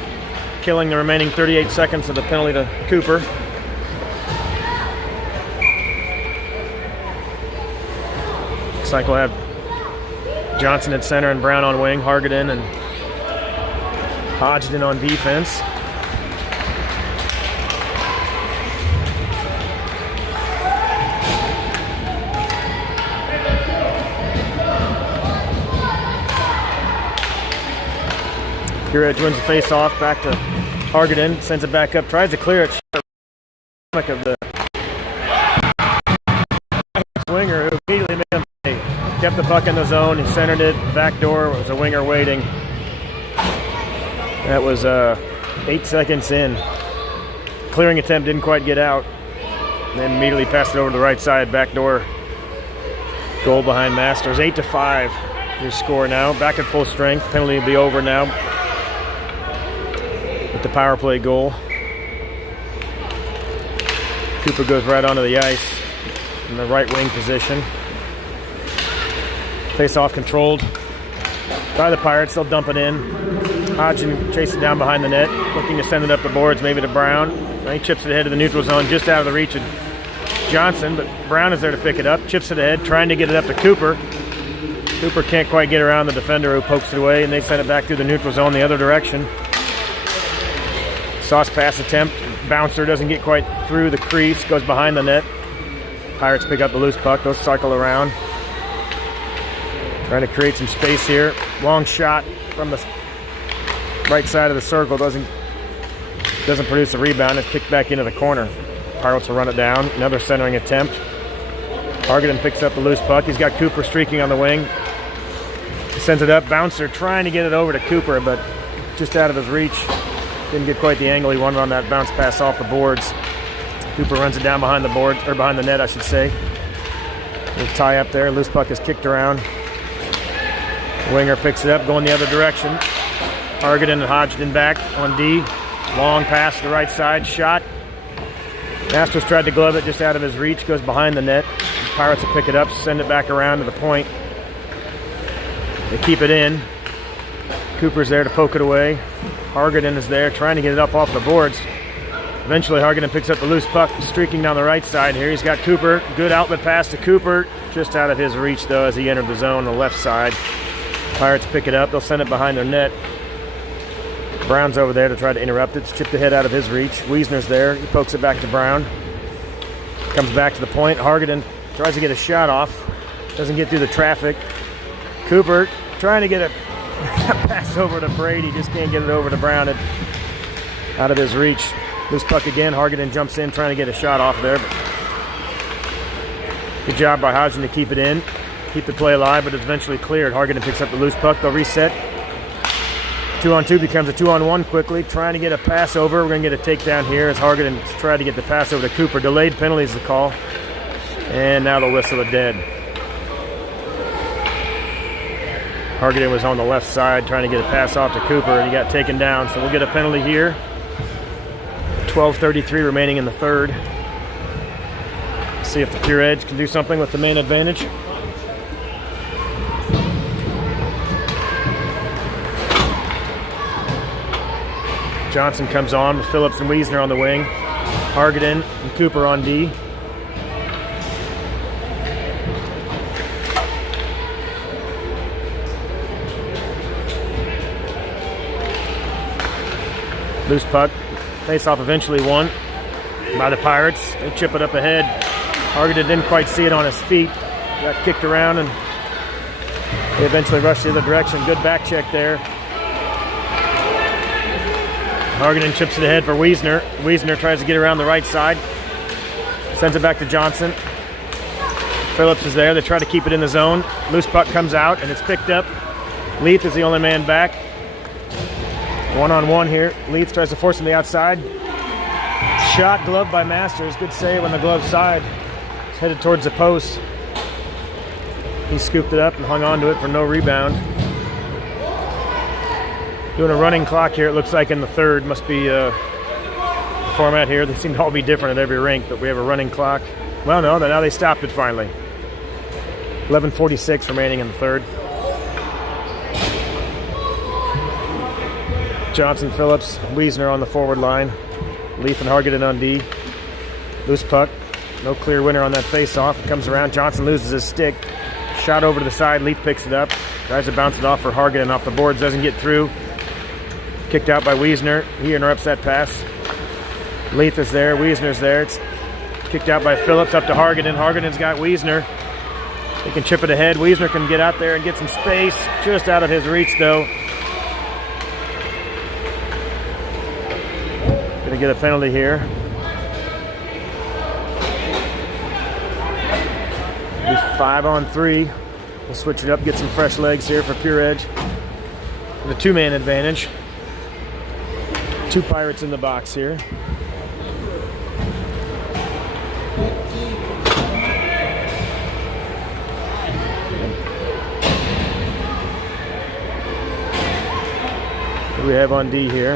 killing the remaining 38 seconds of the penalty to Cooper. Looks like we'll have Johnson at center and Brown on wing, Hargadon and Hodgson on defense. Pure Edge wins the face-off, back to Hargadon, sends it back up, tries to clear it. Of the winger who immediately made him pay. Kept the puck in the zone, he centered it, back door, it was a winger waiting. That was 8 seconds in. Clearing attempt didn't quite get out. And then immediately passed it over to the right side, back door. Goal behind Masters, 8-5. Your score now, back at full strength. Penalty will be over now with the power play goal. Cooper goes right onto the ice in the right wing position. Face-off controlled by the Pirates. They'll dump it in. Hodgson chasing down behind the net, looking to send it up the boards, maybe to Brown. He chips it ahead of the neutral zone, just out of the reach of Johnson, but Brown is there to pick it up, chips it ahead, trying to get it up to Cooper. Cooper can't quite get around the defender who pokes it away, and they send it back through the neutral zone the other direction. Sauce pass attempt. Bouncer doesn't get quite through the crease, goes behind the net. Pirates pick up the loose puck, those cycle around. Trying to create some space here. Long shot from the right side of the circle, doesn't produce a rebound. It's kicked back into the corner. Pirates will run it down. Another centering attempt. Hargadon picks up the loose puck. He's got Cooper streaking on the wing. He sends it up. Bouncer trying to get it over to Cooper, but just out of his reach. Didn't get quite the angle he wanted on that bounce pass off the boards. Cooper runs it down behind the board, or behind the net, I should say. Little tie up there. Loose puck is kicked around. Winger picks it up, going the other direction. Hargadon and Hodgson back on D. Long pass to the right side. Shot. Masters tried to glove it just out of his reach. Goes behind the net. The Pirates will pick it up, send it back around to the point. They keep it in. Cooper's there to poke it away. Hargadon is there trying to get it up off the boards. Eventually Hargadon picks up the loose puck, streaking down the right side here. He's got Cooper. Good outlet pass to Cooper. Just out of his reach, though, as he entered the zone on the left side. Pirates pick it up. They'll send it behind their net. Brown's over there to try to interrupt it. It's chipped ahead out of his reach. Wiesner's there. He pokes it back to Brown. Comes back to the point. Hargadon tries to get a shot off. Doesn't get through the traffic. Cooper trying to get a pass over to Brady. Just can't get it over to Brown. Out of his reach. Loose puck again. Hargadon jumps in trying to get a shot off there. But good job by Hodgson to keep it in. Keep the play alive, but it's eventually cleared. Hargadon picks up the loose puck. They'll reset. 2-on-2 becomes a 2-on-1 quickly. Trying to get a pass over. We're going to get a takedown here as Hargadon tried to get the pass over to Cooper. Delayed penalty is the call. And now the whistle is dead. Hargadon was on the left side trying to get a pass off to Cooper, and he got taken down. So we'll get a penalty here. 12:33 remaining in the third. See if the Pure Edge can do something with the man advantage. Johnson comes on with Phillips and Wiesner on the wing. Hargadon and Cooper on D. Loose puck. Face-off eventually won by the Pirates. They chip it up ahead. Hargadon didn't quite see it on his feet. Got kicked around and they eventually rushed the other direction. Good back check there. Hargadon chips it ahead for Wiesner. Wiesner tries to get around the right side. Sends it back to Johnson. Phillips is there. They try to keep it in the zone. Loose puck comes out and it's picked up. Leith is the only man back. 1-on-1 here. Leith tries to force him to the outside. Shot gloved by Masters. Good save on the glove side. It's headed towards the post. He scooped it up and hung on to it for no rebound. Doing a running clock here, it looks like in the third. Must be the format here. They seem to all be different at every rink, but we have a running clock. Well, no, now they stopped it finally. 11:46 remaining in the third. Johnson, Phillips, Wiesner on the forward line. Leith and Hargadon on D. Loose puck. No clear winner on that face-off. It comes around. Johnson loses his stick. Shot over to the side. Leith picks it up. Tries to bounce it off for Hargadon off the boards. Doesn't get through. Kicked out by Wiesner. He interrupts that pass. Leith is there. Wiesner's there. It's kicked out by Phillips up to Hargadon. Hargadon's got Wiesner. He can chip it ahead. Wiesner can get out there and get some space. Just out of his reach, though. Gonna get a penalty here. Be 5-on-3. We'll switch it up, get some fresh legs here for Pure Edge. The two-man advantage. Two Pirates in the box here. What do we have on D here?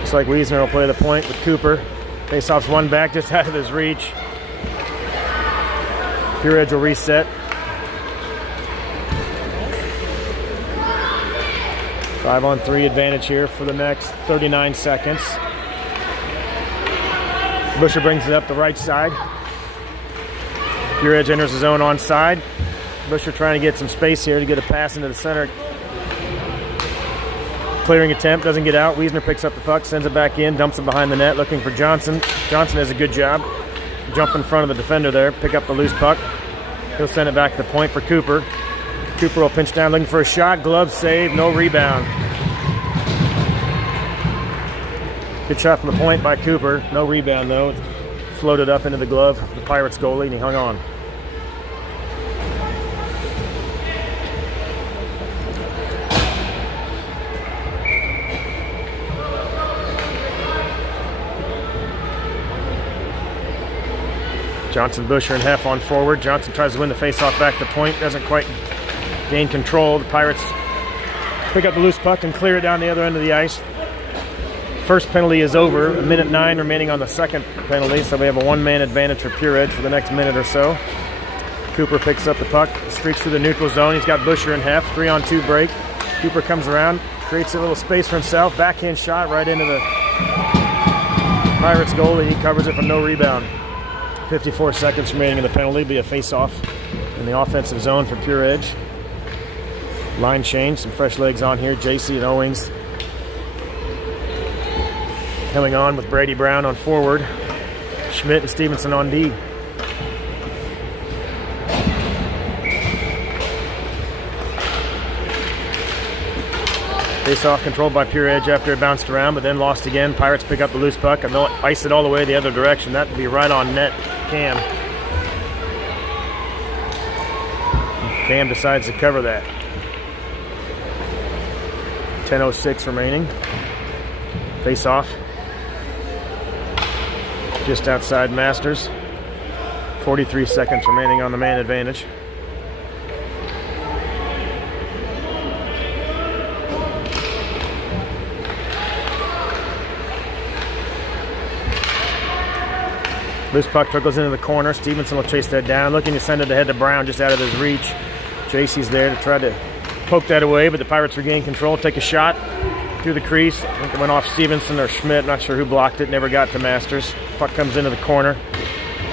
Looks like Wiesner will play the point with Cooper. Face-off's one back, just out of his reach. Pure Edge will reset. 5-on-3 advantage here for the next 39 seconds. Busher brings it up the right side. Pure Edge enters the zone onside. Busher trying to get some space here to get a pass into the center. Clearing attempt, doesn't get out. Wiesner picks up the puck, sends it back in, dumps it behind the net, looking for Johnson. Johnson does a good job. Jump in front of the defender there, pick up the loose puck. He'll send it back to the point for Cooper. Cooper will pinch down, looking for a shot. Glove save, no rebound. Good shot from the point by Cooper. No rebound, though. It floated up into the glove of the Pirates goalie, and he hung on. Johnson, Busher, and Heff on forward. Johnson tries to win the faceoff back to point. Doesn't quite gain control. The Pirates pick up the loose puck and clear it down the other end of the ice. First penalty is over. 1:09 remaining on the second penalty, so we have a one-man advantage for Pure Edge for the next minute or so. Cooper picks up the puck, streaks through the neutral zone. He's got Busher and Heff. 3-on-2 break. Cooper comes around, creates a little space for himself. Backhand shot right into the Pirates goalie. He covers it for no rebound. 54 seconds remaining in the penalty. Be a face-off in the offensive zone for Pure Edge. Line change, some fresh legs on here. JC and Owings coming on with Brady Brown on forward. Schmidt and Stevenson on D. Face-off controlled by Pure Edge after it bounced around, but then lost again. Pirates pick up the loose puck and they'll ice it all the way the other direction. That would be right on net. Cam decides to cover that. 10:06 remaining. Face-off. Just outside Masters. 43 seconds remaining on the man advantage. Loose puck trickles into the corner. Stevenson will chase that down, looking to send it ahead to Brown, just out of his reach. JC's there to try to poke that away, but the Pirates regain control, take a shot through the crease. I think it went off Stevenson or Schmidt, not sure who blocked it, never got to Masters. Puck comes into the corner.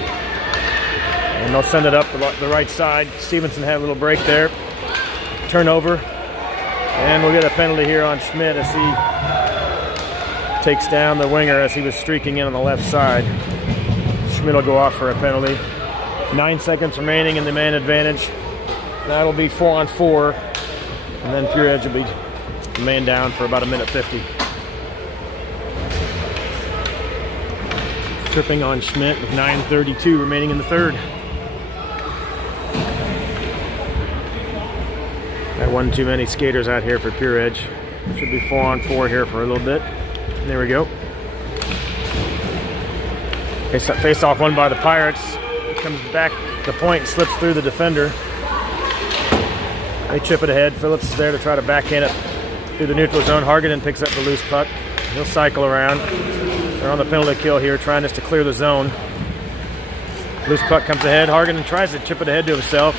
And they'll send it up the right side. Stevenson had a little break there. Turnover. And we'll get a penalty here on Schmidt as he takes down the winger as he was streaking in on the left side. Schmidt will go off for a penalty. 9 seconds remaining in the man advantage. That'll be 4-on-4. And then Pure Edge will be man down for about 1:50. Tripping on Schmidt with 9:32 remaining in the third. Got one too many skaters out here for Pure Edge. Should be 4-on-4 here for a little bit. There we go. Face off won by the Pirates. It comes back the point and slips through the defender. They chip it ahead. Phillips is there to try to backhand it through the neutral zone. Harganen picks up the loose puck. He'll cycle around. They're on the penalty kill here, trying just to clear the zone. Loose puck comes ahead. Harganen tries to chip it ahead to himself.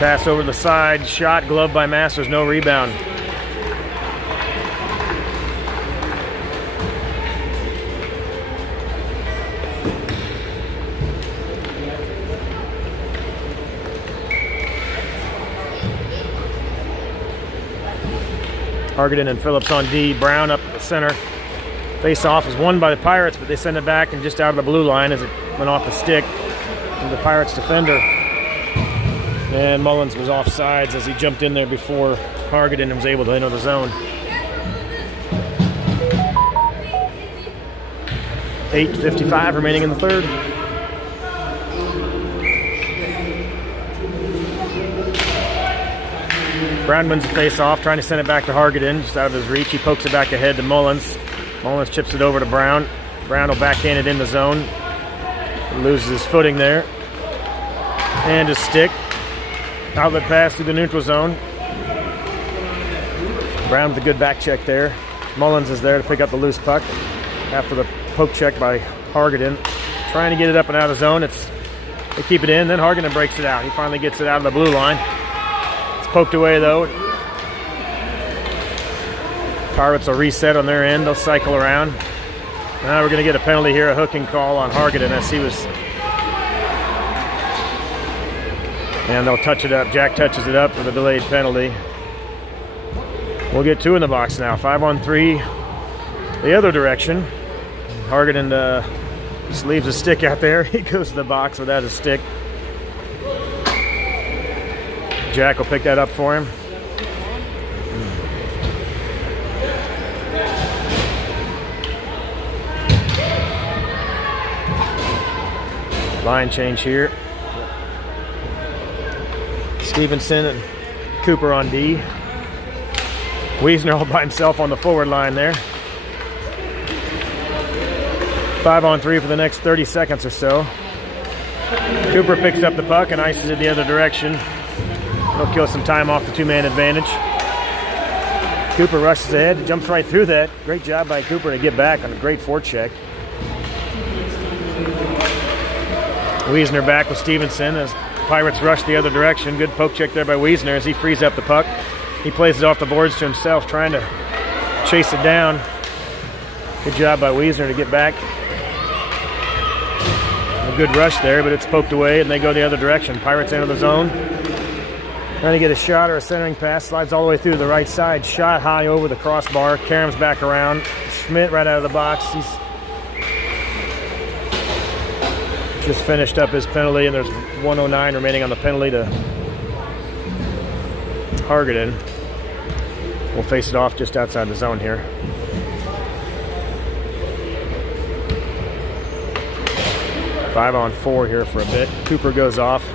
Pass over the side. Shot, gloved by Masters. No rebound. Harganen and Phillips on D. Brown up at the center. Face-off is won by the Pirates, but they send it back and just out of the blue line as it went off the stick of the Pirates defender. And Mullins was offsides as he jumped in there before Harganen was able to enter the zone. 8:55 remaining in the third. Brown wins the face-off, trying to send it back to Harganen, just out of his reach. He pokes it back ahead to Mullins. Mullins chips it over to Brown. Brown will backhand it in the zone. He loses his footing there. And his stick. Outlet pass through the neutral zone. Brown with a good back check there. Mullins is there to pick up the loose puck after the poke check by Harganen. Trying to get it up and out of the zone. They keep it in, then Harganen breaks it out. He finally gets it out of the blue line. Poked away though. Pirates will reset on their end. They'll cycle around. Now we're going to get a penalty here, a hooking call on Harganen as he was. And they'll touch it up. Jack touches it up for the delayed penalty. We'll get two in the box now. 5-on-3 the other direction. Harganen just leaves a stick out there. He goes to the box without a stick. Jack will pick that up for him. Line change here. Stevenson and Cooper on D. Wiesner all by himself on the forward line there. 5-on-3 for the next 30 seconds or so. Cooper picks up the puck and ices it the other direction. He'll kill some time off the two-man advantage. Cooper rushes ahead, jumps right through that. Great job by Cooper to get back on a great forecheck. Wiesner back with Stevenson as Pirates rush the other direction. Good poke check there by Wiesner as he frees up the puck. He plays it off the boards to himself, trying to chase it down. Good job by Wiesner to get back. A good rush there, but it's poked away and they go the other direction. Pirates enter the zone. Trying to get a shot or a centering pass. Slides all the way through the right side. Shot high over the crossbar. Karam's back around. Schmidt right out of the box. He's just finished up his penalty, and there's 1:09 remaining on the penalty to Hargadon will face it off just outside the zone here. Five on four here for a bit. Cooper goes off.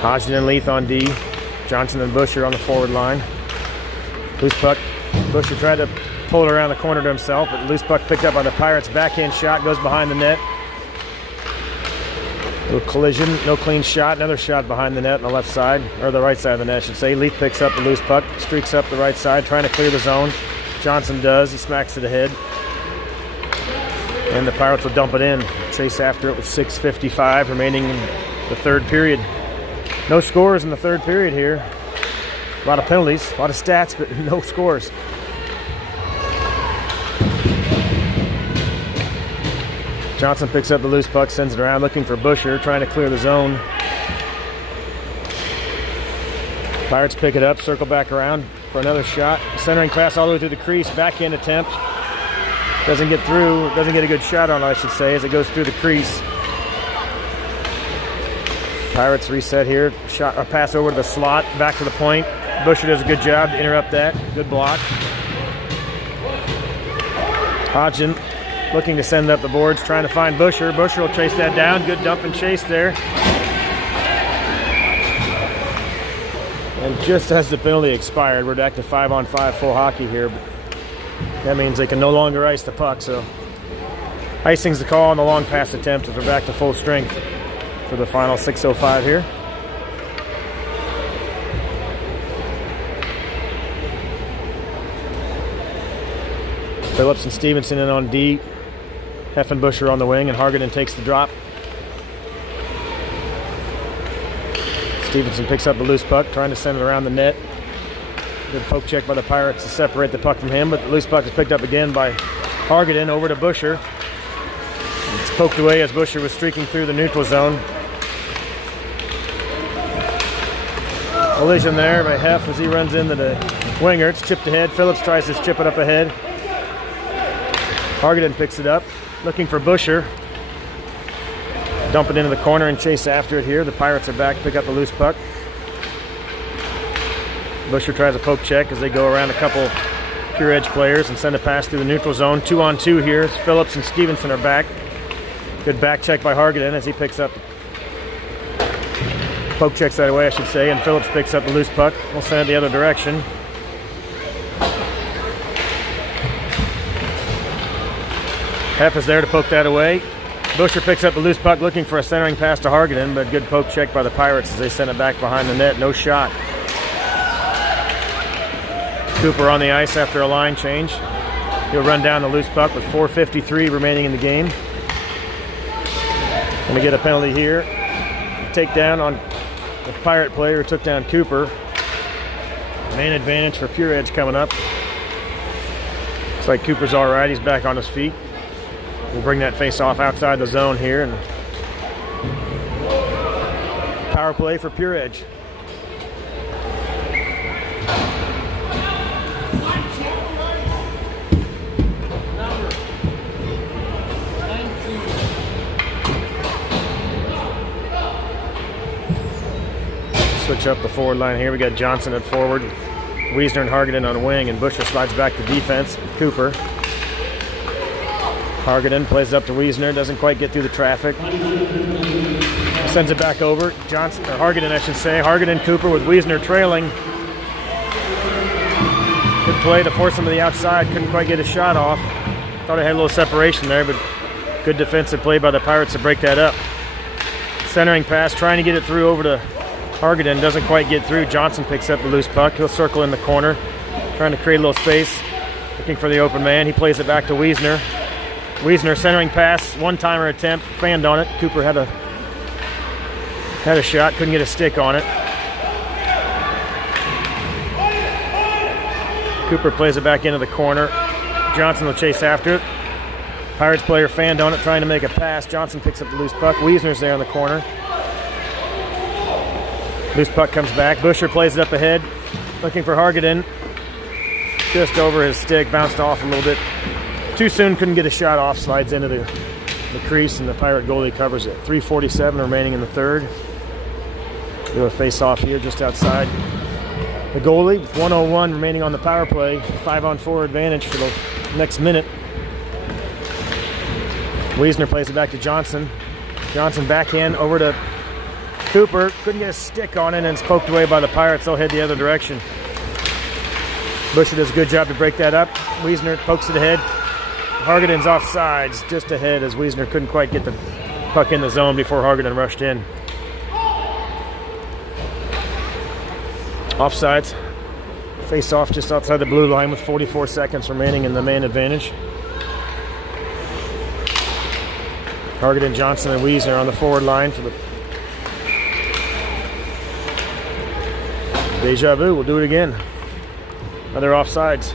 Hodgson and Leith on D. Johnson and Busher on the forward line. Loose puck. Busher tried to pull it around the corner to himself, but loose puck picked up by the Pirates. Backhand shot goes behind the net. Little collision, no clean shot. Another shot behind the net on the left side, or the right side of the net, I should say. Leith picks up the loose puck, streaks up the right side, trying to clear the zone. Johnson does. He smacks it ahead. And the Pirates will dump it in. Chase after it with 6:55 remaining in the third period. No scores in the third period here. A lot of penalties, a lot of stats, but no scores. Johnson picks up the loose puck, sends it around, looking for Busher, trying to clear the zone. Pirates pick it up, circle back around for another shot. Centering pass all the way through the crease, backhand attempt. Doesn't get through, doesn't get a good shot on it, I should say, as it goes through the crease. Pirates reset here, shot or pass over to the slot, back to the point. Busher does a good job to interrupt that. Good block. Hodgson looking to send up the boards, trying to find Busher. Busher will chase that down. Good dump and chase there. And just as the penalty expired, we're back to 5-on-5 full hockey here. But that means they can no longer ice the puck. So icing's the call on the long pass attempt as we're back to full strength for the final 6:05 here. Phillips and Stevenson in on D. Heffenbusher on the wing, and Hargadon takes the drop. Stevenson picks up the loose puck, trying to send it around the net. Good poke check by the Pirates to separate the puck from him, but the loose puck is picked up again by Hargadon over to Busher. It's poked away as Busher was streaking through the neutral zone. Collision there by Heff as he runs into the winger. It's chipped ahead. Phillips tries to chip it up ahead. Hargadon picks it up, looking for Busher. Dump it into the corner and chase after it here. The Pirates are back, pick up the loose puck. Busher tries a poke check as they go around a couple pure edge players and send a pass through the neutral zone. 2-on-2 here. Phillips and Stevenson are back. Good back check by Hargadon as he picks up. Poke checks that away, I should say, and Phillips picks up the loose puck. We'll send it the other direction. Heff is there to poke that away. Busher picks up the loose puck, looking for a centering pass to Hargadon, but good poke check by the Pirates as they send it back behind the net. No shot. Cooper on the ice after a line change. He'll run down the loose puck with 4:53 remaining in the game. Gonna get a penalty here. Takedown on the Pirate player who took down Cooper. Main advantage for Pure Edge coming up. Looks like Cooper's all right. He's back on his feet. We'll bring that face off outside the zone here, and power play for Pure Edge. Switch up the forward line here. We got Johnson at forward, Wiesner and Hargadon on wing, and Busher slides back to defense. Cooper. Hargadon plays up to Wiesner, doesn't quite get through the traffic. Sends it back over. Johnson, or Hargadon, I should say. Hargadon, Cooper with Wiesner trailing. Good play to force him to the outside. Couldn't quite get a shot off. Thought he had a little separation there, but good defensive play by the Pirates to break that up. Centering pass, trying to get it through over to Hargadon. Doesn't quite get through. Johnson picks up the loose puck. He'll circle in the corner, trying to create a little space. Looking for the open man. He plays it back to Wiesner. Wiesner centering pass, one-timer attempt, fanned on it. Cooper had a shot, couldn't get a stick on it. Cooper plays it back into the corner. Johnson will chase after it. Pirates player fanned on it, trying to make a pass. Johnson picks up the loose puck. Wiesner's there in the corner. Loose puck comes back. Busher plays it up ahead, looking for Hargadon. Just over his stick, bounced off a little bit. Too soon, couldn't get a shot off, slides into the crease, and the Pirate goalie covers it. 3:47 remaining in the third. Do a face-off here just outside the goalie with 1:01 remaining on the power play. 5-on-4 advantage for the next minute. Wiesner plays it back to Johnson. Johnson backhand over to Cooper. Couldn't get a stick on it, and it's poked away by the Pirates. They'll head the other direction. Busher does a good job to break that up. Wiesner pokes it ahead. Hargaden's offsides just ahead as Wiesner couldn't quite get the puck in the zone before Hargaden rushed in. Offsides. Face off just outside the blue line with 44 seconds remaining in the man advantage. Hargaden, Johnson, and Wiesner on the forward line for the deja vu. We'll do it again. Another offsides.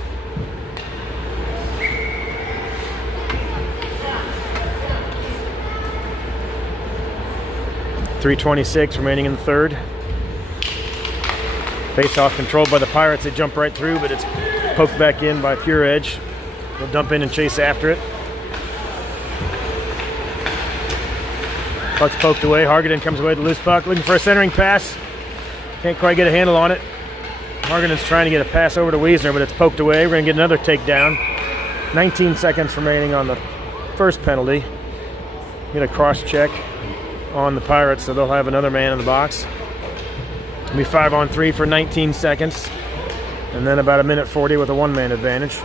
.326 remaining in the third. Face-off controlled by the Pirates. They jump right through, but it's poked back in by Pure Edge. They'll dump in and chase after it. Puck's poked away. Hargaden comes away with the loose puck, looking for a centering pass. Can't quite get a handle on it. Hargaden's trying to get a pass over to Wiesner, but it's poked away. We're going to get another takedown. 19 seconds remaining on the first penalty. Get a cross-check on the Pirates, so they'll have another man in the box. It'll be 5-on-3 for 19 seconds, and then about 1:40 with a one-man advantage.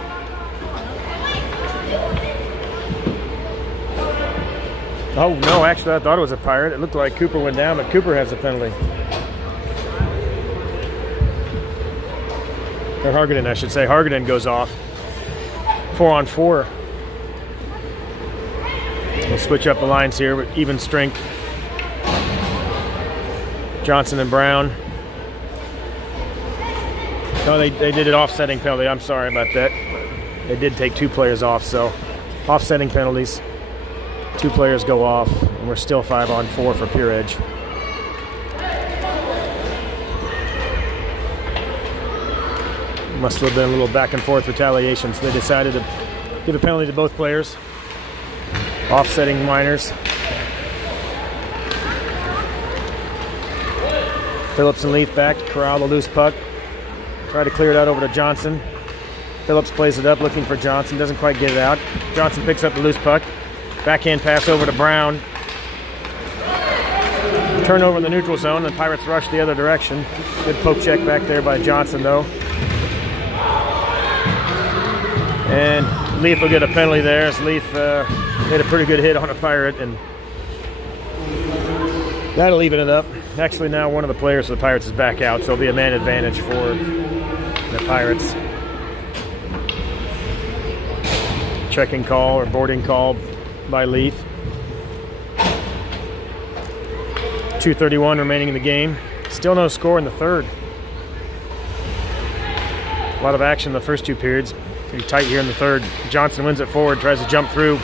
Oh, no, actually, I thought it was a Pirate. It looked like Cooper went down, but Cooper has a penalty. Or Hargaden, I should say. Hargaden goes off. 4-on-4. We'll switch up the lines here with even strength. Johnson and Brown. No, they did an offsetting penalty. I'm sorry about that. They did take two players off, so offsetting penalties. Two players go off, and we're still 5-on-4 for Pure Edge. Must have been a little back and forth retaliation, so they decided to give a penalty to both players. Offsetting minors. Phillips and Leaf back to corral the loose puck. Try to clear it out over to Johnson. Phillips plays it up looking for Johnson. Doesn't quite get it out. Johnson picks up the loose puck. Backhand pass over to Brown. Turnover in the neutral zone, and Pirates rush the other direction. Good poke check back there by Johnson, though. And Leaf will get a penalty there as Leaf made a pretty good hit on a Pirate, and that'll even it up. Actually, now one of the players for the Pirates is back out, so it'll be a man advantage for the Pirates. Checking call or boarding call by Leaf. 2:31 remaining in the game. Still no score in the third. A lot of action in the first two periods. Pretty tight here in the third. Johnson wins it forward, tries to jump through.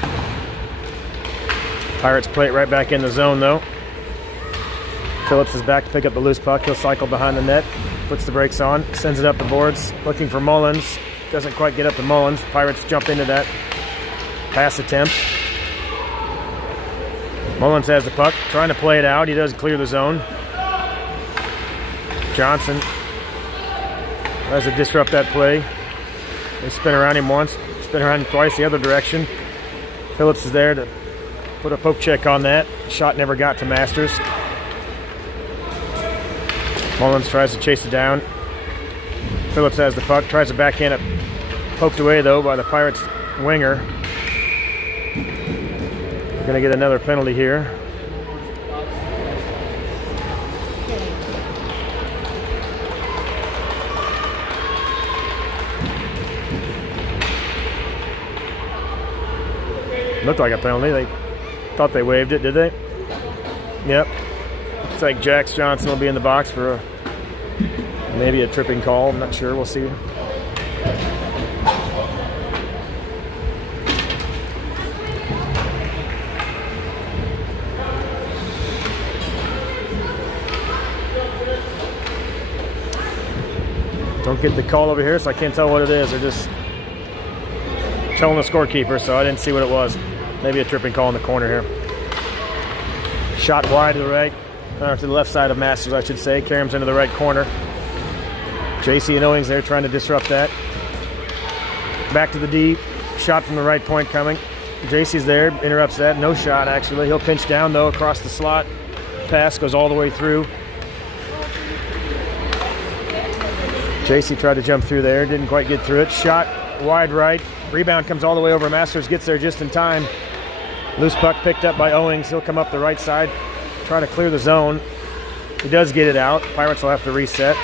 Pirates play it right back in the zone, though. Phillips is back to pick up the loose puck. He'll cycle behind the net, puts the brakes on, sends it up the boards, looking for Mullins. Doesn't quite get up to Mullins. Pirates jump into that pass attempt. Mullins has the puck, trying to play it out. He does clear the zone. Johnson tries to disrupt that play. They spin around him once, spin around him twice the other direction. Phillips is there to put a poke check on that. Shot never got to Masters. Mullins tries to chase it down. Phillips has the puck, tries to backhand it. Poked away, though, by the Pirates winger. We're going to get another penalty here. Looked like a penalty. They thought they waived it, did they? Yep. Looks like Jax Johnson will be in the box for maybe a tripping call. I'm not sure. We'll see. Don't get the call over here, so I can't tell what it is. They're just telling the scorekeeper, so I didn't see what it was. Maybe a tripping call in the corner here. Shot wide to the right. or to the left side of Masters, I should say. Karam's into the right corner. JC and Owings there trying to disrupt that. Back to the D. Shot from the right point coming. JC's there, interrupts that. No shot, actually. He'll pinch down, though, across the slot. Pass goes all the way through. JC tried to jump through there. Didn't quite get through it. Shot wide right. Rebound comes all the way over. Masters gets there just in time. Loose puck picked up by Owings. He'll come up the right side, try to clear the zone. He does get it out. Pirates will have to reset.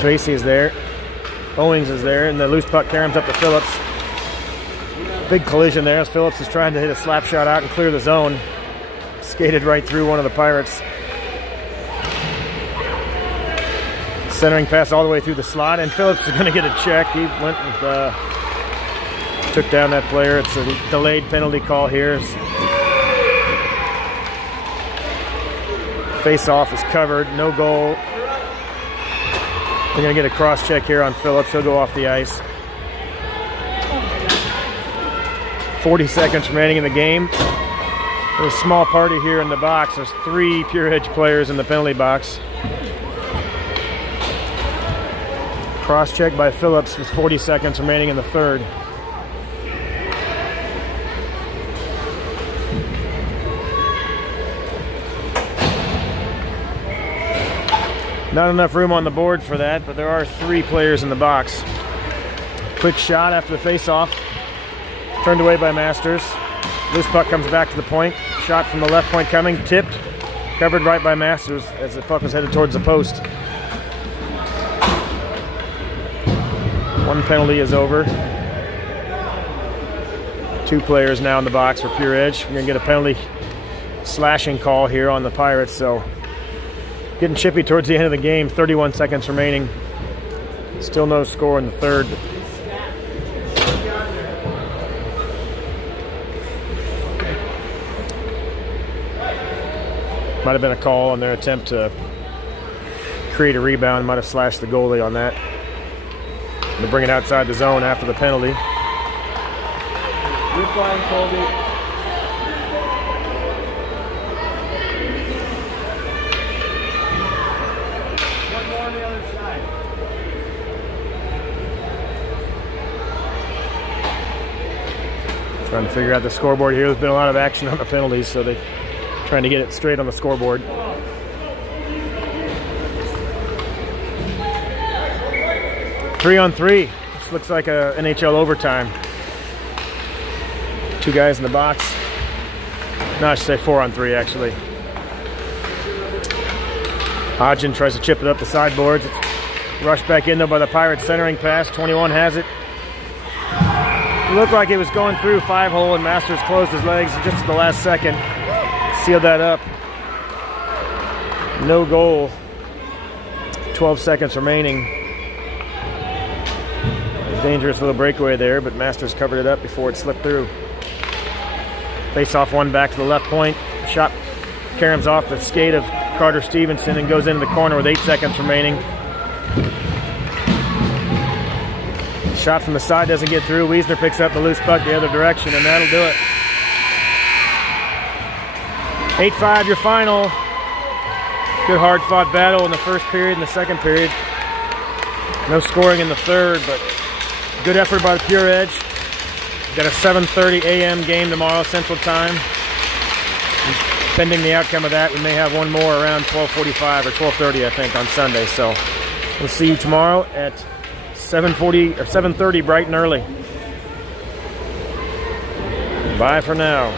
Tracy is there. Owings is there, and the loose puck Karam's up to Phillips. Big collision there as Phillips is trying to hit a slap shot out and clear the zone. Skated right through one of the Pirates. Centering pass all the way through the slot, and Phillips is going to get a check. He went and took down that player. It's a delayed penalty call here. Face-off is covered, no goal. They're going to get a cross-check here on Phillips. He'll go off the ice. 40 seconds remaining in the game. There's a small party here in the box. There's 3 Pure Edge players in the penalty box. Cross-check by Phillips with 40 seconds remaining in the third. Not enough room on the board for that, but there are 3 players in the box. Quick shot after the face-off. Turned away by Masters. Loose puck comes back to the point. Shot from the left point coming. Tipped. Covered right by Masters as the puck was headed towards the post. 1 penalty is over. 2 players now in the box for Pure Edge. We're going to get a penalty slashing call here on the Pirates, so getting chippy towards the end of the game. 31 seconds remaining. Still no score in the third. Might have been a call on their attempt to create a rebound. Might have slashed the goalie on that. They bring it outside the zone after the penalty. You're fine, Colby. Trying to figure out the scoreboard here. There's been a lot of action on the penalties, so they're trying to get it straight on the scoreboard. Three on three. This looks like a NHL overtime. 2 guys in the box. No, I should say 4 on 3 actually. Hodgin tries to chip it up the sideboards. It's rushed back in though by the Pirates. Centering pass. 21 has it. It looked like it was going through 5-hole, and Masters closed his legs just at the last second. Sealed that up. No goal. 12 seconds remaining. Dangerous little breakaway there, but Masters covered it up before it slipped through. Face-off one back to the left point. Shot Karam's off the skate of Carter Stevenson and goes into the corner with 8 seconds remaining. Shot from the side doesn't get through. Wiesner picks up the loose puck the other direction, and that'll do it. 8-5 your final. Good hard-fought battle in the first period and the second period. No scoring in the third, but good effort by the Pure Edge. Got a 7:30 a.m. game tomorrow Central Time. Pending the outcome of that, we may have one more around 12:45 or 12:30, I think, on Sunday. So we'll see you tomorrow at 7:30 bright and early. Bye for now.